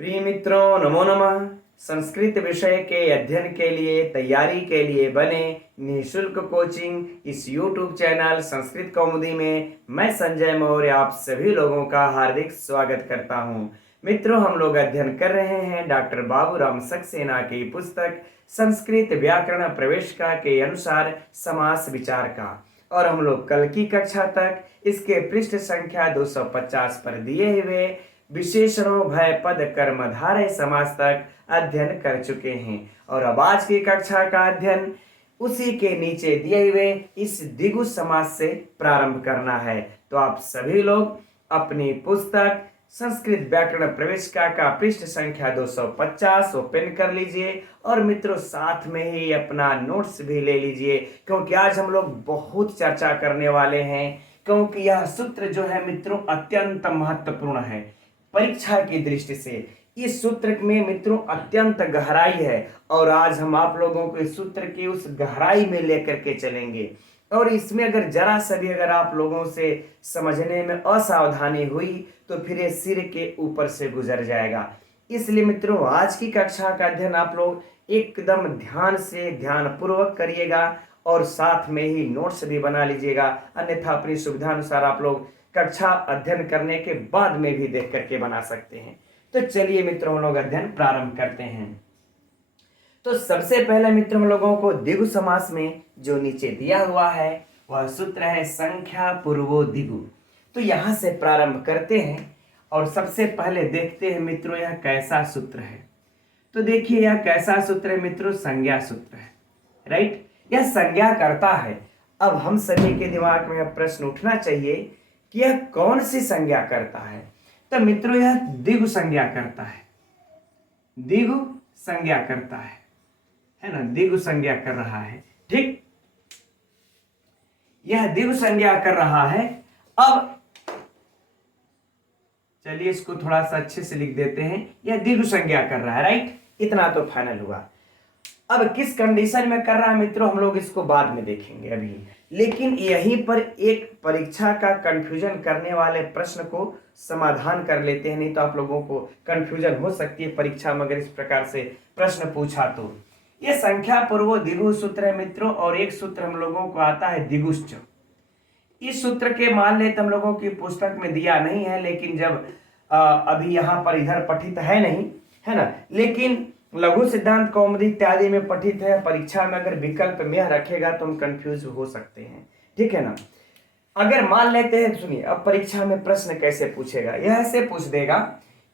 प्रिय मित्रों, नमो नमः। संस्कृत विषय के अध्ययन के लिए तैयारी के लिए बने निःशुल्क कोचिंग इस YouTube चैनल संस्कृत कौमुदी में मैं संजय मौर्य आप सभी लोगों का हार्दिक स्वागत करता हूं। मित्रों, हम लोग अध्ययन कर रहे हैं डॉक्टर बाबूराम सक्सेना की पुस्तक संस्कृत व्याकरण प्रवेशिका के अनुसार समास विचार का, और हम लोग कल की कक्षा तक इसके पृष्ठ संख्या 250 पर दिए हुए विशेषणों भय पद कर्मधारय समास तक अध्ययन कर चुके हैं। और अब आज की कक्षा का अध्ययन उसी के नीचे दिए हुए इस द्विगु समास से प्रारंभ करना है। तो आप सभी लोग अपनी पुस्तक संस्कृत व्याकरण प्रवेशिका का पृष्ठ संख्या 250 ओपन कर लीजिए और मित्रों साथ में ही अपना नोट्स भी ले लीजिए, क्योंकि आज हम लोग बहुत चर्चा करने वाले हैं। क्योंकि यह सूत्र जो है मित्रों अत्यंत महत्वपूर्ण है परीक्षा की दृष्टि से। इस सूत्र में मित्रों अत्यंत गहराई है और आज हम आप लोगों को इस सूत्र की उस गहराई में लेकर के चलेंगे। और इसमें अगर जरा सा भी अगर आप लोगों से समझने में असावधानी हुई तो फिर ये सिर के ऊपर से गुजर जाएगा। इसलिए मित्रों आज की कक्षा का अध्ययन आप लोग एकदम ध्यान से ध्यान पूर्वक करिएगा और साथ में ही नोट्स भी बना लीजिएगा, अन्यथा अपनी सुविधा अनुसार आप लोग कक्षा अध्ययन करने के बाद में भी देख करके बना सकते हैं। तो चलिए मित्रों हम लोग अध्ययन प्रारंभ करते हैं। तो सबसे पहले मित्रों हम लोगों को द्विगु समास में जो नीचे दिया हुआ है वह सूत्र है संख्या पूर्वो द्विगु। तो यहां से प्रारंभ करते हैं और सबसे पहले देखते हैं मित्रों यह कैसा सूत्र है। तो देखिए यह कैसा सूत्र है मित्रों, संज्ञा सूत्र है, राइट। यह संज्ञा करता है। अब हम सभी के दिमाग में यह प्रश्न उठना चाहिए कि यह कौन सी संज्ञा करता है। तो मित्रों यह द्विगु संज्ञा करता है, द्विगु संज्ञा करता है ना, द्विगु संज्ञा कर रहा है, ठीक। यह द्विगु संज्ञा कर रहा है। अब चलिए इसको थोड़ा सा अच्छे से लिख देते हैं, यह द्विगु संज्ञा कर रहा है, राइट। इतना तो फाइनल हुआ। अब किस कंडीशन में कर रहा है मित्रों हम लोग इसको बाद में देखेंगे अभी, लेकिन यहीं पर एक परीक्षा का कंफ्यूजन करने वाले प्रश्न को समाधान कर लेते हैं, नहीं तो आप लोगों को कंफ्यूजन हो सकती है परीक्षा में अगर इस प्रकार से प्रश्न पूछा तो। यह संख्या पूर्व द्विगु सूत्र है मित्रों, और एक सूत्र हम लोगों को आता है द्विगुश्च। इस सूत्र के मान लेते हम लोगों की पुस्तक में दिया नहीं है, लेकिन जब अभी यहाँ पर इधर पठित है नहीं, है ना, लेकिन लघु सिद्धांत कौमुदी इत्यादि में पठित है। परीक्षा में अगर विकल्प में रखेगा तो हम कंफ्यूज हो सकते हैं, ठीक है ना। अगर मान लेते हैं, सुनिए अब परीक्षा में प्रश्न कैसे पूछेगा, यह ऐसे पूछ देगा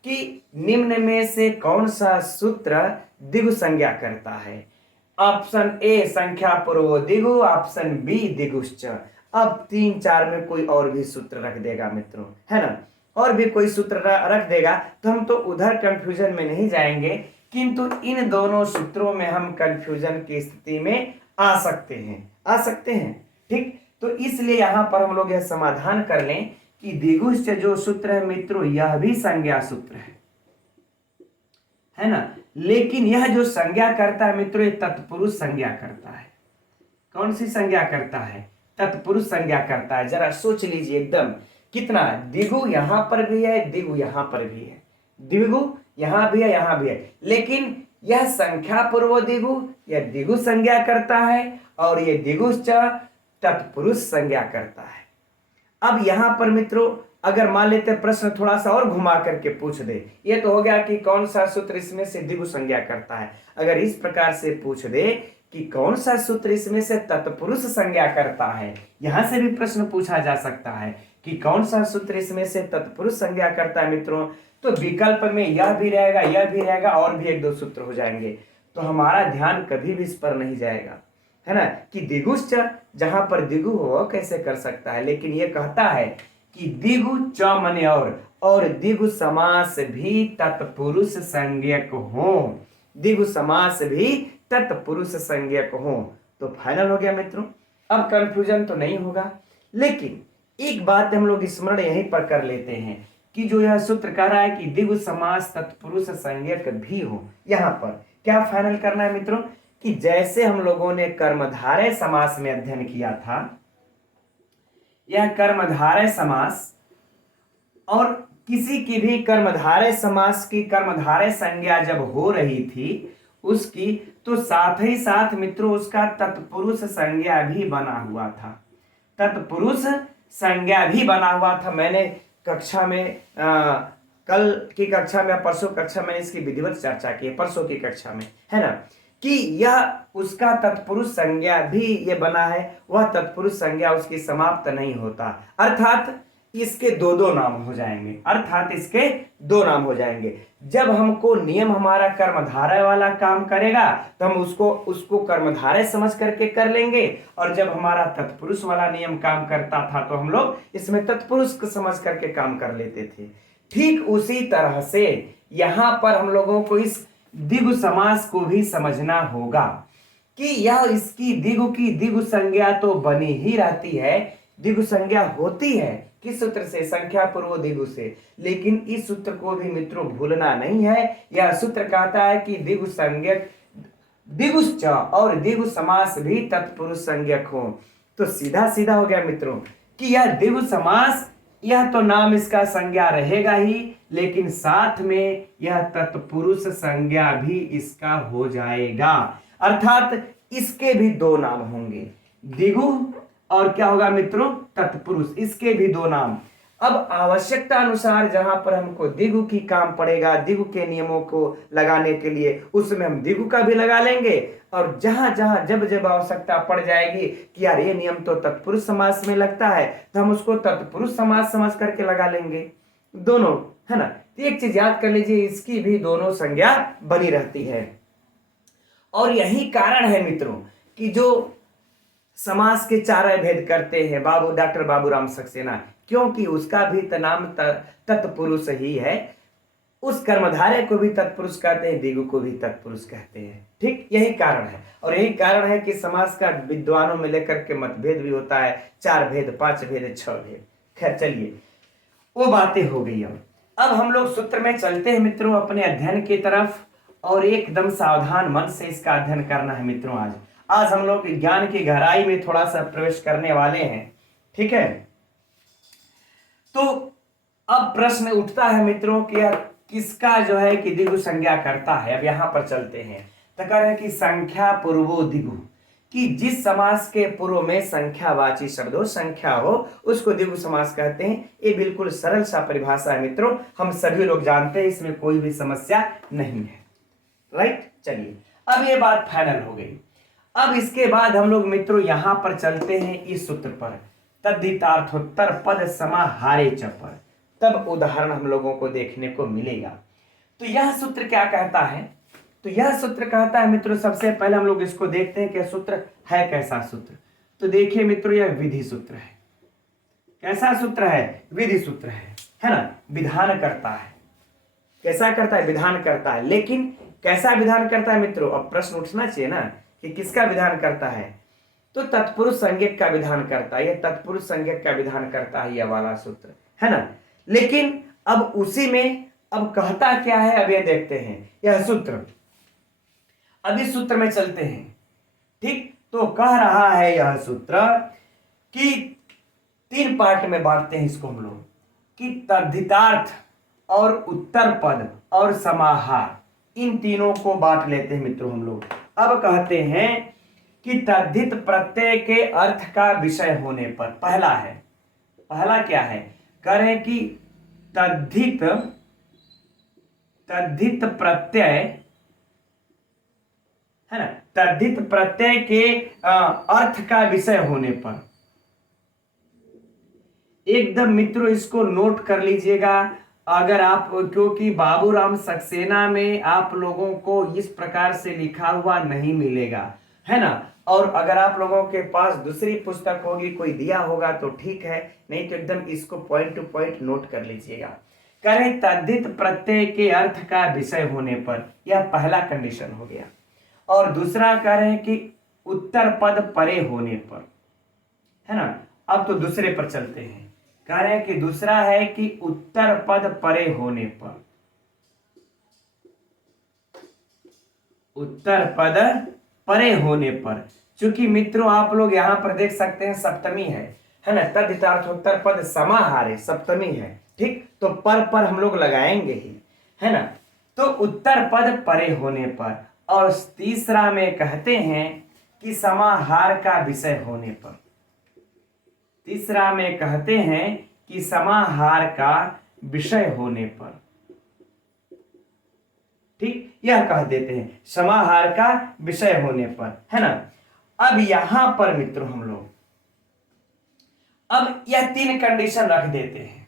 कि निम्न में से कौन सा सूत्र द्विगु संज्ञा करता है। ऑप्शन ए संख्या पूर्व द्विगु, ऑप्शन बी द्विगुश्च। अब 3-4 में कोई और भी सूत्र रख देगा मित्रों, है ना, और भी कोई सूत्र रख देगा तो हम तो उधर कंफ्यूजन में नहीं जाएंगे, किंतु इन दोनों सूत्रों में हम कंफ्यूजन की स्थिति में आ सकते हैं, ठीक। तो इसलिए यहां पर हम लोग यह समाधान कर लें कि द्विगुश्च जो सूत्र है मित्रों यह भी संज्ञा सूत्र है ना, लेकिन यह जो संज्ञा करता है मित्रों ये तत्पुरुष संज्ञा करता है। कौन सी संज्ञा करता है? तत्पुरुष संज्ञा करता है। जरा सोच लीजिए एकदम कितना, द्विगु यहां पर भी है, द्विगु यहां पर भी है, द्विगु यहां भी है, यहां भी है, लेकिन यह संख्या पूर्व द्विगु यह द्विगु संज्ञा करता है और यह द्विगुश्च तत्पुरुष संज्ञा करता है। अब यहां पर मित्रों अगर मान लेते प्रश्न थोड़ा सा और घुमा करके पूछ दे, ये तो हो गया कि कौन सा सूत्र इसमें से द्विगु संज्ञा करता है। अगर इस प्रकार से पूछ दे कि कौन सा सूत्र इसमें से तत्पुरुष संज्ञा करता है, यहां से भी प्रश्न पूछा जा सकता है कि कौन सा सूत्र इसमें से तत्पुरुष संज्ञा करता है मित्रों, तो विकल्प में यह भी रहेगा, यह भी रहेगा और भी 1-2 सूत्र हो जाएंगे, तो हमारा ध्यान कभी भी इस पर नहीं जाएगा, है ना, कि द्विगुश्च जहां पर द्विगु हो कैसे कर सकता है। लेकिन यह कहता है कि द्विगु च मने और द्विगु समास भी तत्पुरुष संज्ञक हो, द्विगु समास भी तत्पुरुष संज्ञक हो। तो फाइनल हो गया मित्रों, अब कंफ्यूजन तो नहीं होगा। लेकिन एक बात हम लोग स्मरण यहीं पर कर लेते हैं कि जो यह सूत्र कह रहा है कि द्विगु समास तत्पुरुष संज्ञक भी हो, यहां पर क्या फाइनल करना है मित्रों कि जैसे हम लोगों ने कर्मधारय समास में अध्ययन किया था, यह कर्मधारय समास और किसी की भी कर्मधारय समास की कर्मधारय संज्ञा जब हो रही थी उसकी, तो साथ ही साथ मित्रों उसका तत्पुरुष संज्ञा भी बना हुआ था। तत्पुरुष संज्ञा भी बना हुआ था। मैंने कक्षा में कल की कक्षा में, परसों कक्षा में इसकी विधिवत चर्चा की है, परसों की कक्षा में, है ना, कि यह उसका तत्पुरुष संज्ञा भी ये बना है। वह तत्पुरुष संज्ञा उसकी समाप्त नहीं होता, अर्थात इसके दो दो नाम हो जाएंगे, अर्थात इसके दो नाम हो जाएंगे। जब हमको नियम हमारा कर्मधारय वाला काम करेगा तो हम उसको कर्मधारय समझ करके कर लेंगे, और जब हमारा तत्पुरुष वाला नियम काम करता था तो हम लोग इसमें तत्पुरुष को समझ करके काम कर लेते थे। ठीक उसी तरह से यहां पर हम लोगों को इस द्विगु समास को भी समझना होगा कि यह इसकी द्विगु की द्विगु संज्ञा तो बनी ही रहती है, द्विगु संज्ञा होती है किस सूत्र से? संख्या पूर्व द्विगु से। लेकिन इस सूत्र को भी मित्रों भूलना नहीं है। यह सूत्र कहता है कि द्विगु संज्ञक द्विगुश्च और द्विगु समास भी तत्पुरुष संज्ञक हो। तो सीधा सीधा हो गया मित्रों कि यह द्विगु समास, यह तो नाम इसका संज्ञा रहेगा ही, लेकिन साथ में यह तत्पुरुष संज्ञा भी इसका हो जाएगा, अर्थात इसके भी दो नाम होंगे, द्विगु और क्या होगा मित्रों? तत्पुरुष, इसके भी दो नाम। अब आवश्यकता अनुसार जहां पर हमको द्विगु की काम पड़ेगा, द्विगु के नियमों को लगाने के लिए, उसमें हम द्विगु का भी लगा लेंगे, और जहां जहां जब जब आवश्यकता पड़ जाएगी कि यार ये नियम तो तत्पुरुष समास में लगता है, तो हम उसको तत्पुरुष समास समझ करके लगा लेंगे, दोनों, है ना। तो एक चीज याद कर लीजिए, इसकी भी दोनों संज्ञा बनी रहती है। और यही कारण है मित्रों कि जो समास के चार भेद करते हैं डॉक्टर बाबूराम सक्सेना, क्योंकि उसका भी नाम तत्पुरुष ही है। उस कर्मधारय को भी तत्पुरुष कहते हैं, द्विगु को भी तत्पुरुष कहते हैं। ठीक यही कारण है। और यही कारण है कि समास का विद्वानों में लेकर के मतभेद भी होता है, 4 भेद, 5 भेद, 6 भेद। खैर चलिए, वो बातें हो गई। अब हम लोग सूत्र में चलते हैं मित्रों अपने अध्ययन की तरफ, और एकदम सावधान मन से इसका अध्ययन करना है मित्रों। आज हम लोग ज्ञान की गहराई में थोड़ा सा प्रवेश करने वाले हैं, ठीक है। तो अब प्रश्न उठता है मित्रों कि किसका जो है कि द्विगु संज्ञा करता है। अब यहां पर चलते हैं, तो कह रहे हैं कि संख्या पूर्वो द्विगु, कि जिस समास के पूर्व में संख्यावाची शब्द हो, संख्या हो, उसको द्विगु समास कहते हैं। ये बिल्कुल सरल सा परिभाषा है मित्रों, हम सभी लोग जानते हैं, इसमें कोई भी समस्या नहीं है, राइट। चलिए, अब ये बात फाइनल हो गई। अब इसके बाद हम लोग मित्रों यहां पर चलते हैं इस सूत्र पर, तद्धितार्थोत्तर पद समाहारे च पर। तब उदाहरण हम लोगों को देखने को मिलेगा। तो यह सूत्र क्या कहता है? तो यह सूत्र कहता है मित्रों, सबसे पहले हम लोग इसको देखते हैं कि सूत्र है कैसा सूत्र। तो देखिए मित्रों, यह विधि सूत्र है। कैसा सूत्र है? विधि सूत्र है ना। विधान करता है। कैसा करता है? विधान करता है। लेकिन कैसा विधान करता है मित्रों? अब प्रश्न उठना चाहिए ना कि किसका विधान करता है? तो तत्पुरुष संज्ञक का विधान करता है। यह तत्पुरुष संज्ञक का विधान करता है, यह वाला सूत्र, है ना। लेकिन अब उसी में अब कहता क्या है, अब ये देखते हैं यह सूत्र। अब इस सूत्र में चलते हैं, ठीक। तो कह रहा है यह सूत्र कि 3 पार्ट में बांटते हैं इसको हम लोग, कि तद्धितार्थ और उत्तर पद और समाहार, इन तीनों को बांट लेते हैं मित्रों हम लोग। अब कहते हैं कि तद्धित प्रत्यय के अर्थ का विषय होने पर, पहला क्या है? करें कि तद्धित प्रत्यय, है ना, तद्धित प्रत्यय के अर्थ का विषय होने पर। एकदम मित्रों इसको नोट कर लीजिएगा, अगर आप, क्योंकि बाबूराम सक्सेना में आप लोगों को इस प्रकार से लिखा हुआ नहीं मिलेगा, है ना। और अगर आप लोगों के पास दूसरी पुस्तक होगी, कोई दिया होगा तो ठीक है, नहीं तो एकदम इसको पॉइंट टू पॉइंट नोट कर लीजिएगा। करें तद्धित प्रत्यय के अर्थ का विषय होने पर, यह पहला कंडीशन हो गया। और दूसरा करें कि उत्तर पद परे होने पर, है ना। अब तो दूसरे पर चलते हैं। कह रहे हैं कि दूसरा है कि उत्तर पद परे होने पर, उत्तर पद परे होने पर। चूंकि मित्रों आप लोग यहां पर देख सकते हैं सप्तमी है ना, तद्धितार्थोत्तर पद समाहारे, सप्तमी है, ठीक, तो पर हम लोग लगाएंगे ही, है ना। तो उत्तर पद परे होने पर, और तीसरा में कहते हैं कि समाहार का विषय होने पर। तीसरा में कहते हैं कि समाहार का विषय होने पर, ठीक, यह कह देते हैं समाहार का विषय होने पर, है ना। अब यहां पर मित्रों हम लोग अब यह 3 कंडीशन रख देते हैं।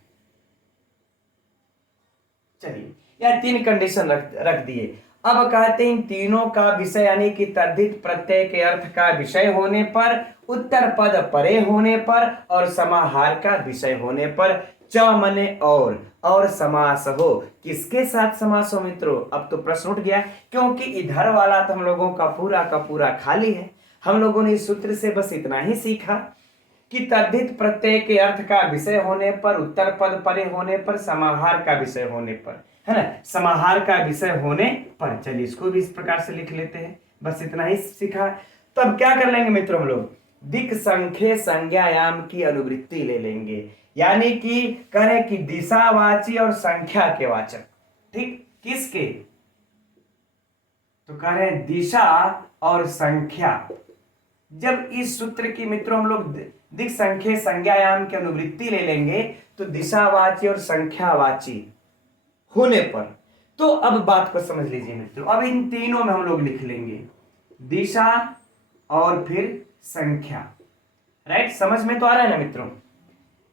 चलिए, यह 3 कंडीशन रख दिए। अब कहते हैं तीनों का विषय यानी कि तद्धित प्रत्यय के अर्थ का विषय होने पर, उत्तर पद परे होने पर, और समाहार का विषय होने पर, च मने और समास हो। किसके साथ समास हो मित्रों? अब तो प्रश्न उठ गया, क्योंकि इधर वाला तो हम लोगों का पूरा खाली है। हम लोगों ने इस सूत्र से बस इतना ही सीखा कि तद्धित प्रत्यय के अर्थ का विषय होने पर, उत्तर पद परे होने पर, समाहार का विषय होने पर, है ना, समाहार का विषय होने पर। चलिए इसको भी इस प्रकार से लिख लेते हैं, बस इतना ही सीखा। तो अब क्या कर लेंगे मित्रों, हम लोग दिक् संख्य संज्ञायाम की अनुवृत्ति ले लेंगे, यानी कि करें कि दिशावाची और संख्या के वाचक, ठीक, किसके? तो करें दिशा और संख्या। जब इस सूत्र की मित्रों हम लोग दिक् संख्य संज्ञायाम की अनुवृत्ति ले लेंगे तो दिशावाची और संख्यावाची होने पर, तो अब बात को समझ लीजिए मित्रों। अब इन तीनों में हम लोग लिख लेंगे दिशा और फिर संख्या, राइट। समझ में तो आ रहा है ना मित्रों?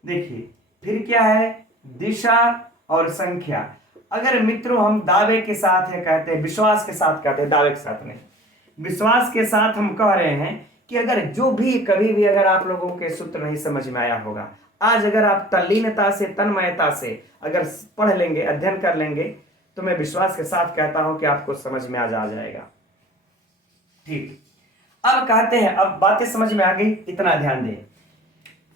देखिए फिर क्या है, दिशा और संख्या। अगर मित्रों हम दावे के साथ है कहते हैं, विश्वास के साथ कहते हैं, दावे के साथ नहीं, विश्वास के साथ हम कह रहे हैं कि अगर जो भी कभी भी अगर आप लोगों के सूत्र नहीं समझ में आया होगा, आज अगर आप तल्लीनता से तन्मयता से अगर पढ़ लेंगे, अध्ययन कर लेंगे, तो मैं विश्वास के साथ कहता हूं कि आपको समझ में आ जाएगा। ठीक, अब कहते हैं, अब बातें समझ में आ गई, इतना ध्यान दें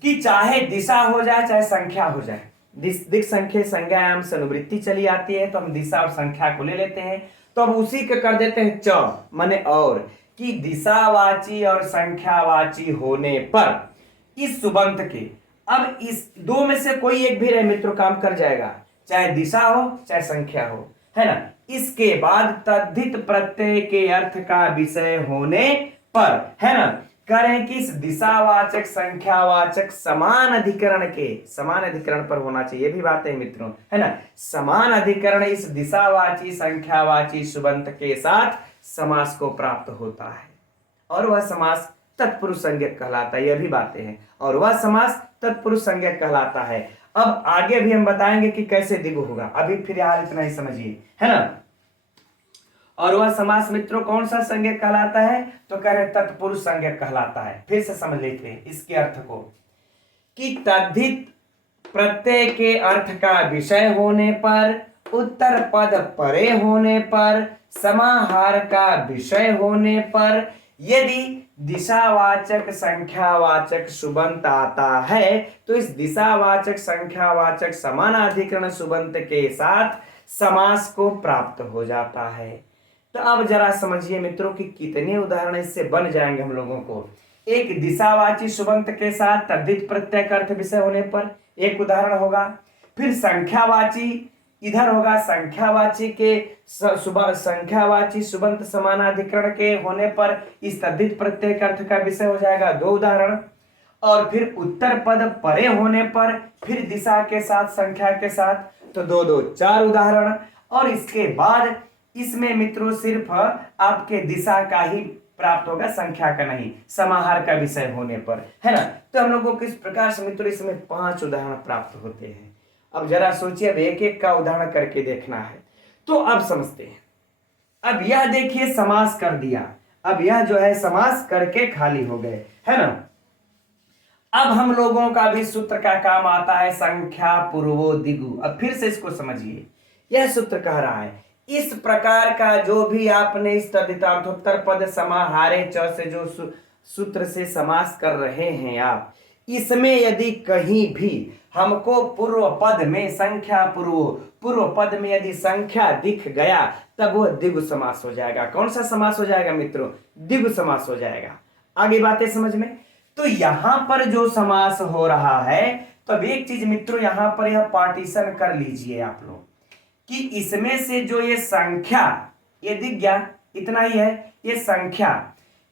कि चाहे दिशा हो जाए चाहे संख्या हो जाए, दिक् संख्या संज्ञायाम से अनुवृत्ति चली आती है, तो हम दिशा और संख्या को ले लेते हैं। तो अब उसी के कर देते हैं च माने और, कि दिशावाची और संख्यावाची होने पर इस सुबंत के, अब इस दो में से कोई एक भी रहे मित्रों काम कर जाएगा, चाहे दिशा हो चाहे संख्या हो, है ना। इसके बाद तद्धित प्रत्यय के अर्थ का विषय होने पर, है ना, करें कि इस दिशावाचक संख्यावाचक समान अधिकरण पर होना चाहिए, ये भी बात है मित्रों, है ना। समान अधिकरण इस दिशावाची संख्यावाची सुबंत के साथ समास को प्राप्त होता है, और वह समास तत्पुरुष संज्ञक कहलाता है, यह भी बातें हैं, और वह समास तत्पुरुष संज्ञक कहलाता है। अब आगे भी हम बताएंगे कि कैसे दिगु होगा, अभी फिलहाल इतना ही समझिए, है ना। और वह समास मित्रों कौन सा संज्ञक कहलाता है? तो कह रहे तत्पुरुष संज्ञक कहलाता है। फिर से समझ लेते हैं इसके अर्थ को, कि तद्धित प्रत्यय के अर्थ का विषय होने पर, उत्तर पद परे होने पर, समाहार का विषय होने पर, यदि दिशावाचक संख्यावाचक सुबंत आता है तो इस दिशावाचक संख्यावाचक समानाधिकरण सुबंत के साथ समास को प्राप्त हो जाता है। तो अब जरा समझिए मित्रों कि कितने उदाहरण इससे बन जाएंगे हम लोगों को। एक दिशावाची सुबंत के साथ तद्धित प्रत्यय का अर्थ विषय होने पर एक उदाहरण होगा, फिर संख्यावाची इधर होगा, संख्यावाची के संख्यावाची सुबंत समानाधिकरण के होने पर इस तद्धित प्रत्यय का अर्थ का विषय हो जाएगा, 2 उदाहरण, और फिर उत्तर पद परे होने पर फिर दिशा के साथ संख्या के साथ, तो 2 4 उदाहरण, और इसके बाद इसमें मित्रों सिर्फ आपके दिशा का ही प्राप्त होगा, संख्या का नहीं, समाहार का विषय होने पर, है ना। तो हम लोगों को इस प्रकार से मित्रों इसमें 5 उदाहरण प्राप्त होते हैं। अब जरा सोचिए, अब एक एक का उदाहरण करके देखना है, तो अब समझते हैं। अब यह देखिए समास कर दिया, अब यह जो है समास करके खाली हो गए, है ना। अब हम लोगों का भी सूत्र का काम आता है संख्या पूर्वो दिगु। अब फिर से इसको समझिए, यह सूत्र कह रहा है इस प्रकार का जो भी आपने इस तद्धितार्थोत्तर पद समाहारे च से जो सूत्र से समास कर रहे हैं आप, इसमें यदि कहीं भी हमको पूर्व पद में संख्या पूर्व पद में यदि संख्या दिख गया तब वह द्विगु समास हो जाएगा। कौन सा समास हो जाएगा मित्रों? द्विगु समास हो जाएगा। आगे बातें समझ में। तो यहां पर जो समास हो रहा है तो अब एक चीज मित्रों यहां पर यह पार्टीशन कर लीजिए आप लोग कि इसमें से जो ये संख्या, ये दिख गया, इतना ही है ये संख्या,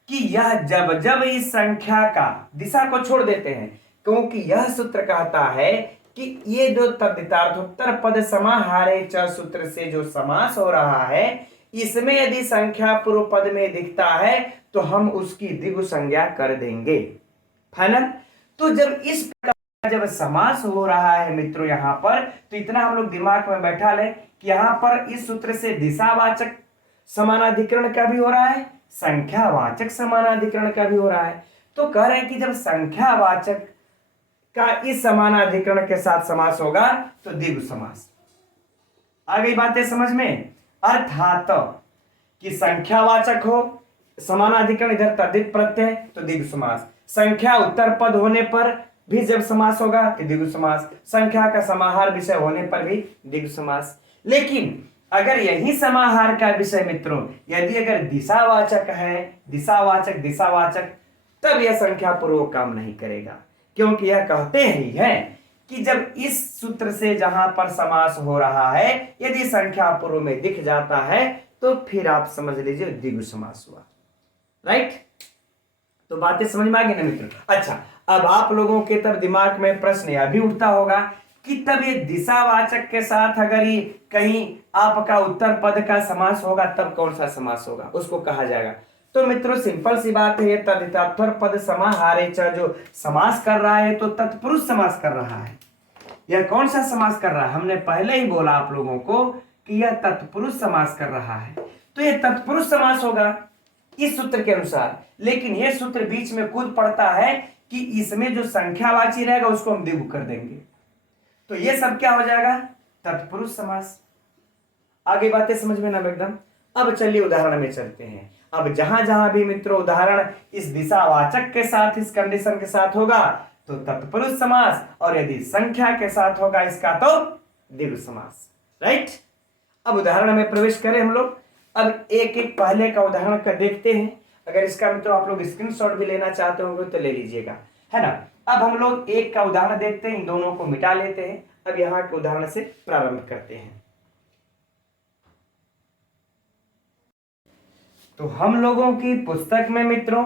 कि यह जब जब इस संख्या का दिशा को छोड़ देते हैं, क्योंकि यह सूत्र कहता है कि ये जो तद्धितार्थोत्तर पद समाहारे च सूत्र से जो समास हो रहा है, इसमें यदि संख्या पूर्व पद में दिखता है तो हम उसकी द्विगु संज्ञा कर देंगे। फाइनल। तो जब इस प्रकार जब समास हो रहा है मित्रों यहां पर, तो इतना हम लोग दिमाग में बैठा लें कि यहां पर इस सूत्र से दिशावाचक समानाधिकरण का भी हो रहा है, संख्यावाचक समानाधिकरण का भी हो रहा है। तो कह रहे हैं कि जब संख्यावाचक का इस समानाधिकरण के साथ समास होगा तो द्विगु समास। आ गई बातें समझ में? अर्थात कि संख्यावाचक हो, समानाधिकरण इधर तद्धित प्रत्यय तो द्विगु समास, संख्या उत्तर पद होने पर भी जब समास होगा तो द्विगु समास, संख्या का समाहार विषय होने पर भी द्विगु समास। लेकिन अगर यही समाहार का विषय मित्रों यदि अगर दिशावाचक है, दिशावाचक, तब यह संख्या पूर्वक काम नहीं करेगा, क्योंकि यह कहते ही है कि जब इस सूत्र से जहां पर समास हो रहा है यदि संख्या पूर्व में दिख जाता है तो फिर आप समझ लीजिए द्विगु समास हुआ। राइट? तो बातें समझ में आ गई ना मित्रों? अच्छा, अब आप लोगों के तब दिमाग में प्रश्न यह भी उठता होगा कि तब ये दिशावाचक के साथ अगर ये कहीं आपका उत्तर पद का समास होगा तब कौन सा समास होगा, उसको कहा जाएगा। तो मित्रों सिंपल सी बात है, तद्धितार्थ पद समाहारे च जो समास कर रहा है तो तत्पुरुष समास कर रहा है। यह कौन सा समास कर रहा है? हमने पहले ही बोला आप लोगों को कि यह तत्पुरुष समास कर रहा है, तो यह तत्पुरुष समास होगा इस सूत्र के अनुसार। लेकिन यह सूत्र बीच में कूद पड़ता है कि इसमें जो संख्यावाची रहेगा उसको हम द्विगु कर देंगे, तो यह सब क्या हो जाएगा? तत्पुरुष समास। आगे बातें समझ में ना एकदम? अब चलिए उदाहरण में चलते हैं। अब जहां जहां भी मित्रों उदाहरण इस दिशावाचक के साथ इस कंडीशन के साथ होगा तो तत्पुरुष समास, और यदि संख्या के साथ होगा इसका तो द्विगु समास। राइट? अब उदाहरण में प्रवेश करें हम लोग। अब एक एक पहले का उदाहरण कर देखते हैं। अगर इसका मित्रों आप लोग स्क्रीनशॉट भी लेना चाहते होंगे तो ले लीजिएगा, है ना। अब हम लोग एक का उदाहरण देखते हैं, इन दोनों को मिटा लेते हैं। अब यहाँ के उदाहरण से प्रारंभ करते हैं। तो हम लोगों की पुस्तक में मित्रों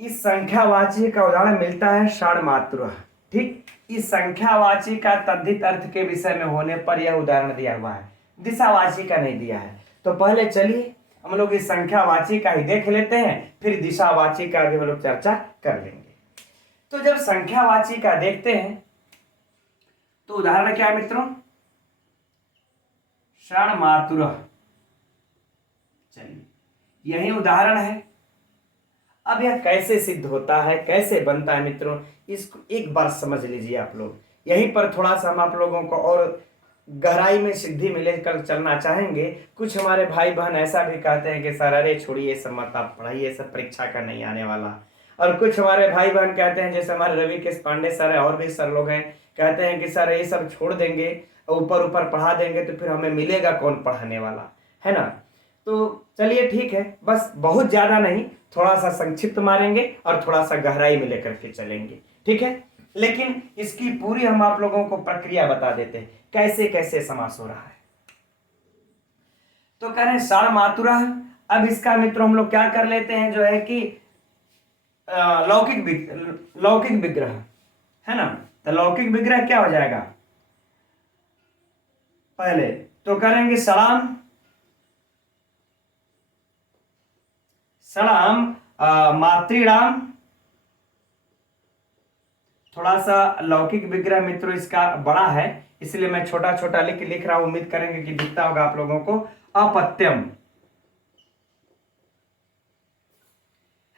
इस संख्यावाची का उदाहरण मिलता है षाण्मातुरः। ठीक, इस संख्यावाची का तद्धित अर्थ के विषय में होने पर यह उदाहरण दिया हुआ है, दिशावाची का नहीं दिया है। तो पहले चलिए हम लोग इस संख्यावाची का ही देख लेते हैं, फिर दिशावाची का भी हम लोग चर्चा कर लेंगे। तो जब संख्यावाची का देखते हैं तो उदाहरण क्या है मित्रों? षाण्मातुरः। चलिए यही उदाहरण है। अब यह कैसे सिद्ध होता है, कैसे बनता है मित्रों, इसको एक बार समझ लीजिए आप लोग। यहीं पर थोड़ा सा हम आप लोगों को और गहराई में सिद्धि में लेकर चलना चाहेंगे। कुछ हमारे भाई बहन ऐसा भी कहते हैं कि सर अरे छोड़िए सब मत आप पढ़ाइए, सब परीक्षा का नहीं आने वाला। और कुछ हमारे भाई बहन कहते हैं, जैसे हमारे रवि केश पांडे सर है और भी सर लोग हैं, कहते हैं कि सर ये सब छोड़ देंगे, ऊपर ऊपर पढ़ा देंगे तो फिर हमें मिलेगा कौन पढ़ाने वाला, है ना। तो चलिए ठीक है, बस बहुत ज्यादा नहीं, थोड़ा सा संक्षिप्त मारेंगे और थोड़ा सा गहराई में लेकर के चलेंगे, ठीक है। लेकिन इसकी पूरी हम आप लोगों को प्रक्रिया बता देते हैं कैसे कैसे समास हो रहा है। तो कह रहे हैं षाण्मातुरः। अब इसका मित्रों हम लोग क्या कर लेते हैं, जो है कि लौकिक विग्रह, है ना। तो लौकिक विग्रह क्या हो जाएगा? पहले तो करेंगे सलाम मातृणाम। थोड़ा सा लौकिक विग्रह मित्रों इसका बड़ा है, इसलिए मैं छोटा छोटा लिख रहा हूं, उम्मीद करेंगे कि दिखता होगा आप लोगों को। अपत्यम,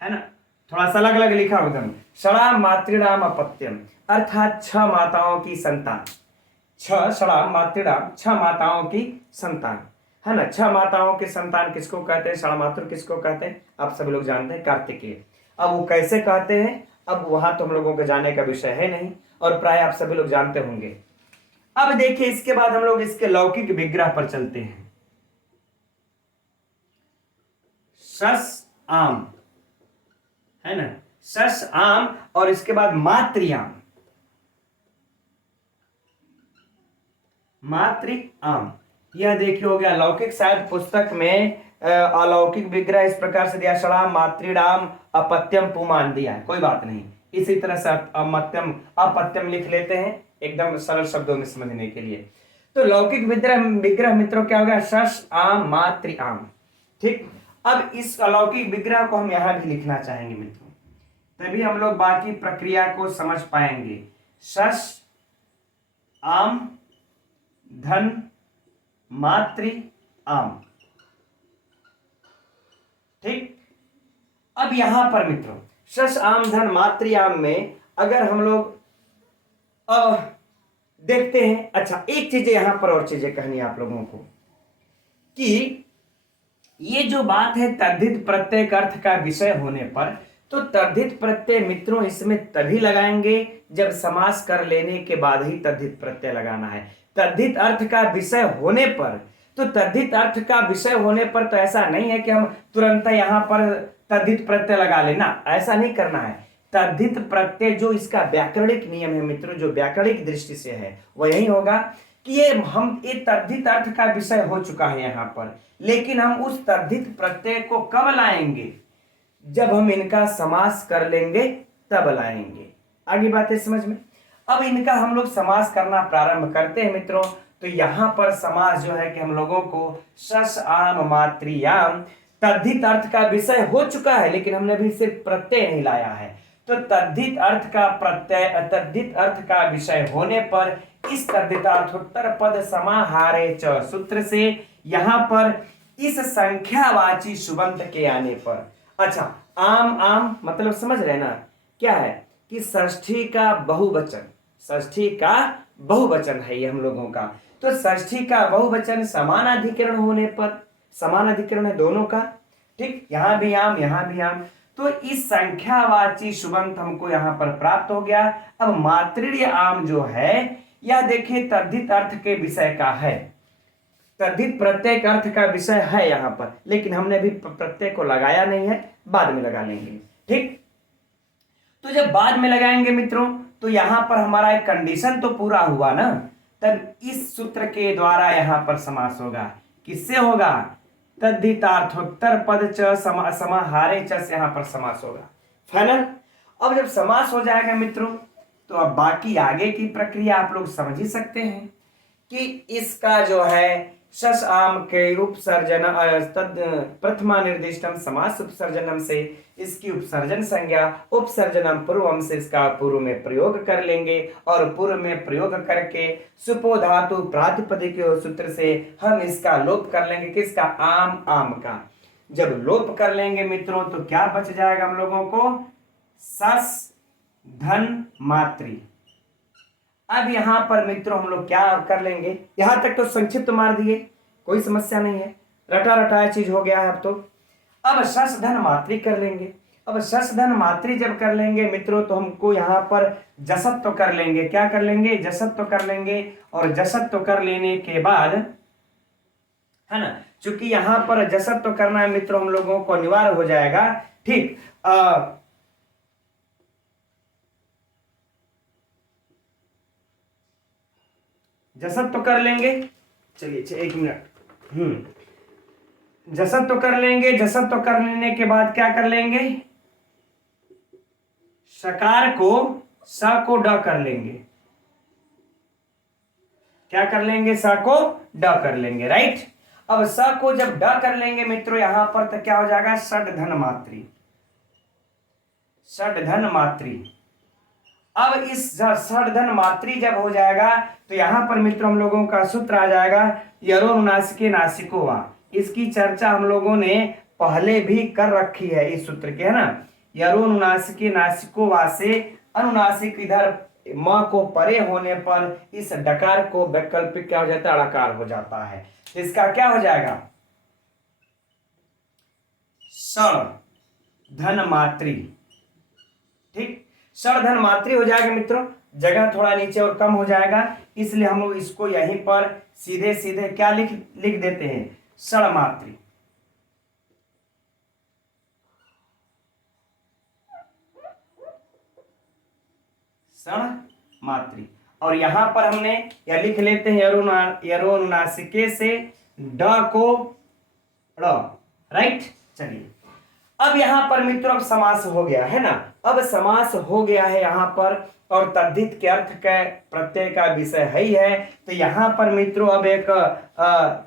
है ना, थोड़ा सा अलग अलग लिखा होगा। षणा मातृणाम अपत्यम अर्थात 6 माताओं की संतान। 6 षणा मातृणाम 6 माताओं की संतान, है ना। 6 माताओं की संतान किसको कहते हैं? षाण्मातुर किसको कहते हैं? आप सभी लोग जानते हैं, कार्तिकेय। अब वो कैसे कहते हैं, अब वहां तो हम लोगों को जाने का विषय है नहीं, और प्राय आप सभी लोग जानते होंगे। अब देखिए इसके बाद हम लोग इसके लौकिक विग्रह पर चलते हैं। शस आम, है ना, शस आम, और इसके बाद मातृयाम। मातृ आम। यह देखिए हो गया अलौकिक, शायद पुस्तक में अलौकिक विग्रह इस प्रकार से दिया, षडाम मातृडाम अपत्यम पुमान दिया है, कोई बात नहीं, इसी तरह से अमत्यम अपत्यम लिख लेते हैं एकदम सरल शब्दों में समझने के लिए। तो लौकिक विग्रह विग्रह मित्रों क्या हो गया, शश आम मातृ आम। ठीक, अब इस अलौकिक विग्रह को हम यहां भी लिखना चाहेंगे मित्रों, तभी हम लोग बाकी प्रक्रिया को समझ पाएंगे। शश आम धन मातृ आम। ठीक, अब यहां पर मित्रों शश आम धन मातृ आम में अगर हम लोग देखते हैं, अच्छा एक चीज यहां पर और चीजें कहनी आप लोगों को कि ये जो बात है तद्धित प्रत्यय अर्थ का विषय होने पर, तो तद्धित प्रत्यय मित्रों इसमें तभी लगाएंगे जब समास कर लेने के बाद ही तद्धित प्रत्यय लगाना है। तद्धित अर्थ का विषय होने पर, तो तद्धित अर्थ का विषय होने पर तो ऐसा नहीं है कि हम तुरंत यहां पर तद्धित प्रत्यय लगा लेना, ऐसा नहीं करना है। तद्धित प्रत्यय जो इसका व्याकरणिक नियम है मित्रों, जो व्याकरणिक दृष्टि से है वो यही होगा कि ये तद्धित अर्थ का विषय हो चुका है यहां पर, लेकिन हम उस तद्धित प्रत्यय को कब लाएंगे, जब हम इनका समास कर लेंगे तब लाएंगे। आगे बातें समझ में। अब इनका हम लोग समास करना प्रारंभ करते हैं मित्रों, तो यहां पर समास जो है कि हम लोगों को शश आम मातृयाम तद्धित अर्थ का विषय हो चुका है, लेकिन हमने भी सिर्फ प्रत्यय नहीं लाया है। तो तद्धित अर्थ का प्रत्यय तद्धित अर्थ का विषय होने पर इस तद्धितार्थोत्तर पद समाहारे च सूत्र से यहां पर इस संख्यावाची सुबंत के आने पर, अच्छा आम आम मतलब समझ रहे ना क्या है कि षष्ठी का बहुवचन, षष्ठी का बहुवचन है ये हम लोगों का। तो षष्ठी का बहुवचन समान अधिकरण होने पर, समान अधिकरण है दोनों का, ठीक, यहां भी आम यहां भी आम, तो इस संख्यावाची सुबंत हमको यहां पर प्राप्त हो गया। अब मातृ आम जो है यह देखिए तद्धित अर्थ के विषय का है, तद्धित प्रत्यय अर्थ का विषय है यहां पर, लेकिन हमने भी प्रत्यय को लगाया नहीं है, बाद में लगा लेंगे। ठीक, तो जब बाद में लगाएंगे मित्रों तो यहां पर हमारा एक कंडीशन तो पूरा हुआ ना, तब इस सूत्र के द्वारा यहां पर समास होगा, किससे होगा, तद्धितार्थोत्तर पद च समाहारे च से यहां पर समास होगा। फाइनल। अब जब समास हो जाएगा मित्रों तो अब बाकी आगे की प्रक्रिया आप लोग समझ ही सकते हैं कि इसका जो है शश आम के उपसर्जन प्रथमा निर्दिष्टम समास उपसर्जनम से इसकी उपसर्जन संज्ञा उपसर्जनम पूर्वम से इसका पूर्व में प्रयोग कर लेंगे, और पूर्व में प्रयोग करके सुपो धातु प्रातिपदिक सूत्र से हम इसका लोप कर लेंगे, किसका, आम आम का। जब लोप कर लेंगे मित्रों तो क्या बच जाएगा हम लोगों को, सस धन मातृ। अब यहां पर मित्रों हम लोग क्या कर लेंगे, यहां तक तो संक्षिप्त मार दिए, कोई समस्या नहीं है, रटा रटाया चीज हो गया है। अब तो अब शश धन मातृ कर लेंगे। अब शश धन मातृ जब कर लेंगे मित्रों तो हमको यहां पर जसत्व कर लेंगे, क्या कर लेंगे, जसत्व कर लेंगे। और जसत्व कर लेने के बाद है ना, चूंकि यहां पर जसत्व करना है मित्रों हम लोगों को अनिवार्य हो जाएगा। ठीक, जसत्व कर लेंगे, चलिए एक मिनट, जसत्व कर लेंगे। जसत्व कर लेने के बाद क्या कर लेंगे, शकार को स को ड कर लेंगे, क्या कर लेंगे, स को ड कर लेंगे, राइट। अब स को जब ड कर लेंगे मित्रों यहां पर तो क्या हो जाएगा, षड धन मातृ, षड धन मातृ। अब इस षड धन मातृ जब हो जाएगा तो यहां पर मित्रों हम लोगों का सूत्र आ जाएगा यरोनुनासिके नासिको वा। इसकी चर्चा हम लोगों ने पहले भी कर रखी है इस सूत्र के, है ना। यरोनुनासिके नासिको वा से अनुनासिक इधर म को परे होने पर इस डकार को वैकल्पिक क्या हो जाता है, अड़कार हो जाता है। इसका क्या हो जाएगा, षड धन मातृ। ठीक, षड धन मातृ हो जाएगा मित्रों, जगह थोड़ा नीचे और कम हो जाएगा, इसलिए हम लोग इसको यहीं पर सीधे सीधे क्या लिख देते हैं, षड मातृ। षड मातृ। और यहां पर हमने यह लिख लेते हैं यरोनुनासिके से ड को ड़, राइट। चलिए अब यहां पर मित्रों अब समास हो गया है ना, अब समास हो गया है यहां पर, और तद्धित के अर्थ का प्रत्यय का विषय है ही है। तो यहां पर मित्रों अब एक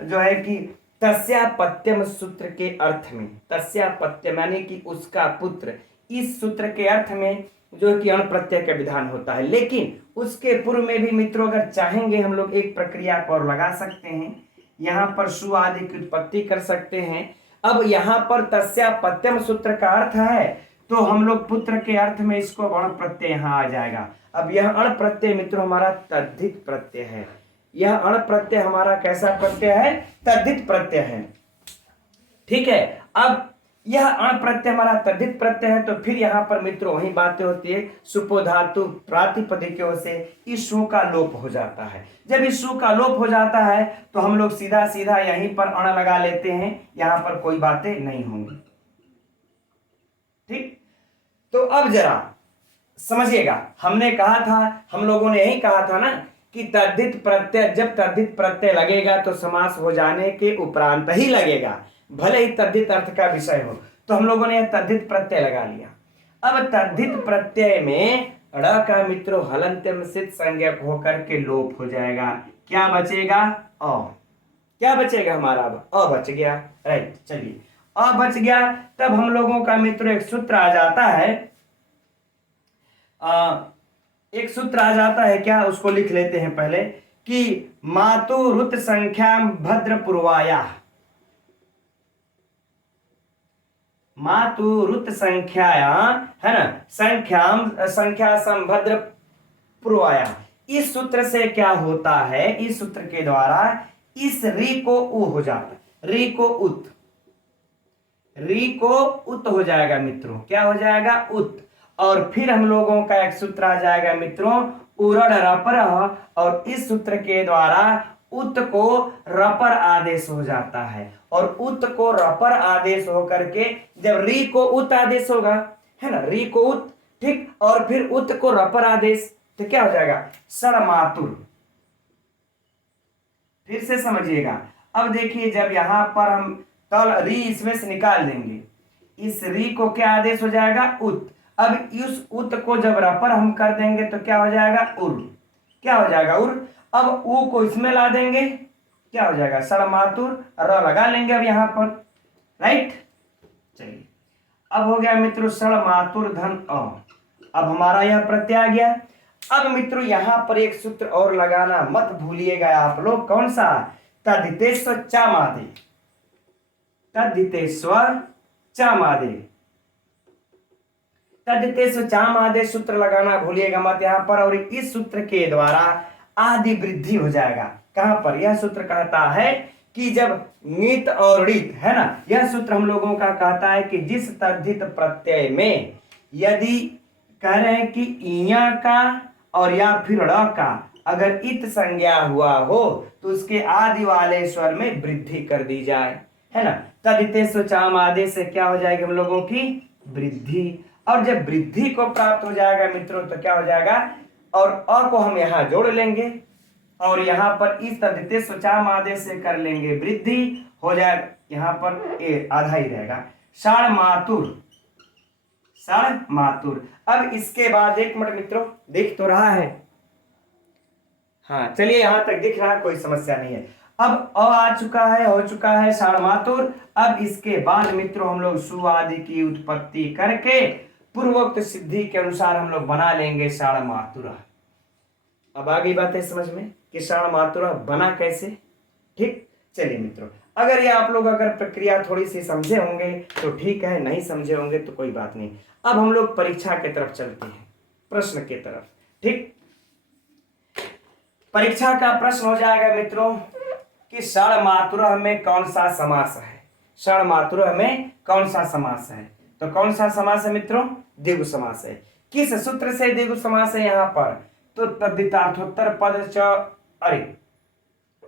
जो है कि तस्यापत्यम सूत्र के अर्थ में, तस्यापत्यम यानी कि उसका पुत्र, इस सूत्र के अर्थ में जो कि अण प्रत्यय का विधान होता है। लेकिन उसके पूर्व में भी मित्रों अगर चाहेंगे हम लोग एक प्रक्रिया को और लगा सकते हैं, यहां पर सु आदि की उत्पत्ति कर सकते हैं। अब यहां पर तस्यापत्यम सूत्र का अर्थ है, तो हम लोग पुत्र के अर्थ में इसको अण प्रत्यय यहां आ जाएगा। अब यह अण प्रत्यय मित्रों हमारा तद्धित प्रत्यय है। यह अण प्रत्यय हमारा कैसा प्रत्यय है? तद्धित प्रत्यय है। ठीक है, अब यह अण प्रत्यय हमारा तद्धित प्रत्यय है, तो फिर यहां पर मित्रों वही बातें होती है, सुपो धातु प्रातिपदिकों से इस सु का लोप हो जाता है। जब इस सु का लोप हो जाता है तो हम लोग सीधा सीधा यहीं पर अण लगा लेते हैं, यहां पर कोई बातें नहीं होंगी। ठीक, तो अब जरा समझिएगा, हमने कहा था, हम लोगों ने यही कहा था ना कि तद्धित प्रत्यय, जब तद्धित प्रत्यय लगेगा तो समास हो जाने के उपरांत ही लगेगा, भले ही तद्धित अर्थ का विषय हो। तो हम लोगों ने यह तद्धित प्रत्यय लगा लिया। अब तद्धित प्रत्यय में ड़ का मित्रों हलंत्यम सिद्ध संज्ञक होकर के लोप हो जाएगा। क्या बचेगा? अ। क्या बचेगा हमारा? अब अ बच गया, राइट। चलिए अ बच गया, तब हम लोगों का मित्रों एक सूत्र आ जाता है, एक सूत्र आ जाता है, क्या? उसको लिख लेते हैं पहले कि मातुरुत संख्या भद्र पूर्वाया, मातुरुत संख्याया, है ना, संख्या संभद्र पूर्वाया। इस सूत्र से क्या होता है? इस सूत्र के द्वारा इस री को उ हो जाता है, री को उत, री को उत हो जाएगा मित्रों। क्या हो जाएगा? उत। और फिर हम लोगों का एक सूत्र आ जाएगा मित्रों उरड़ रपर, और इस सूत्र के द्वारा उत को रपर आदेश हो जाता है, और उत को रपर आदेश होकर के जब री को उत आदेश होगा, है ना, री को उत, ठीक, और फिर उत को रपर आदेश, तो क्या हो जाएगा? सड़मातुर। फिर से समझिएगा, अब देखिए जब यहां पर हम तल री इसमें से निकाल देंगे, इस री को क्या आदेश हो जाएगा? उत। अब इस उत को जब रपर हम कर देंगे तो क्या हो जाएगा? उर। क्या हो जाएगा? उर। अब उ को इसमें ला देंगे, क्या हो जाएगा? सड़मातुर, र लगा लेंगे अब यहां पर, राइट। चलिए अब हो गया मित्रों सड़मातुर धन अ। अब हमारा यह प्रत्यय आ गया। अब मित्रों यहां पर एक सूत्र और लगाना मत भूलिएगा आप लोग, कौन सा? तद्धितेस्व चामादे, तद्धितेस्व चामादे, तद्धितेस्व चामादे सूत्र लगाना भूलिएगा मत यहां पर। और इस सूत्र के द्वारा आदि वृद्धि हो जाएगा। कहां पर? यह सूत्र कहता है कि जब नीत और ऋत, है ना, यह सूत्र हम लोगों का कहता है कि जिस तद्धित प्रत्यय में यदि कह रहे हैं कि इया का और या फिर ड़ का अगर इत संज्ञा हुआ हो तो उसके आदि वाले स्वर में वृद्धि कर दी जाए, है ना। तद्धितेस्व चामादे से क्या हो जाएगी हम लोगों की? वृद्धि। और जब वृद्धि को प्राप्त हो जाएगा मित्रों तो क्या हो जाएगा? और अ को हम यहां जोड़ लेंगे, और यहां पर इस तद्धितेस्व चामादे से कर लेंगे वृद्धि, हो जाएगा यहां पर ए आधा ही रहेगा, षाण मातुर, षाण मातुर। अब इसके बाद एक मिनट मित्रों, दिख तो रहा है? हाँ चलिए, यहां तक दिख रहा है, कोई समस्या नहीं है। अब अ आ चुका है, हो चुका है षाण मातुर। अब इसके बाद मित्रों हम लोग सु आदि की उत्पत्ति करके पूर्वोक्त सिद्धि के अनुसार हम लोग बना लेंगे षाण मातुर। अब आ गई बातें समझ में कि षाण मातुर बना कैसे? ठीक, चलिए मित्रों, अगर ये आप लोग अगर प्रक्रिया थोड़ी सी समझे होंगे तो ठीक है, नहीं समझे होंगे तो कोई बात नहीं। अब हम लोग परीक्षा की तरफ चलते हैं, प्रश्न की तरफ। ठीक, परीक्षा का प्रश्न हो जाएगा मित्रों कि षण मातुरः में कौन सा समास है? षण मातुरः में कौन सा समास है? तो कौन सा समास है मित्रों? द्विगु समास है। किस सूत्र से द्विगु समास है यहां पर? तो तद्धितार्थोत्तर पद च अरे,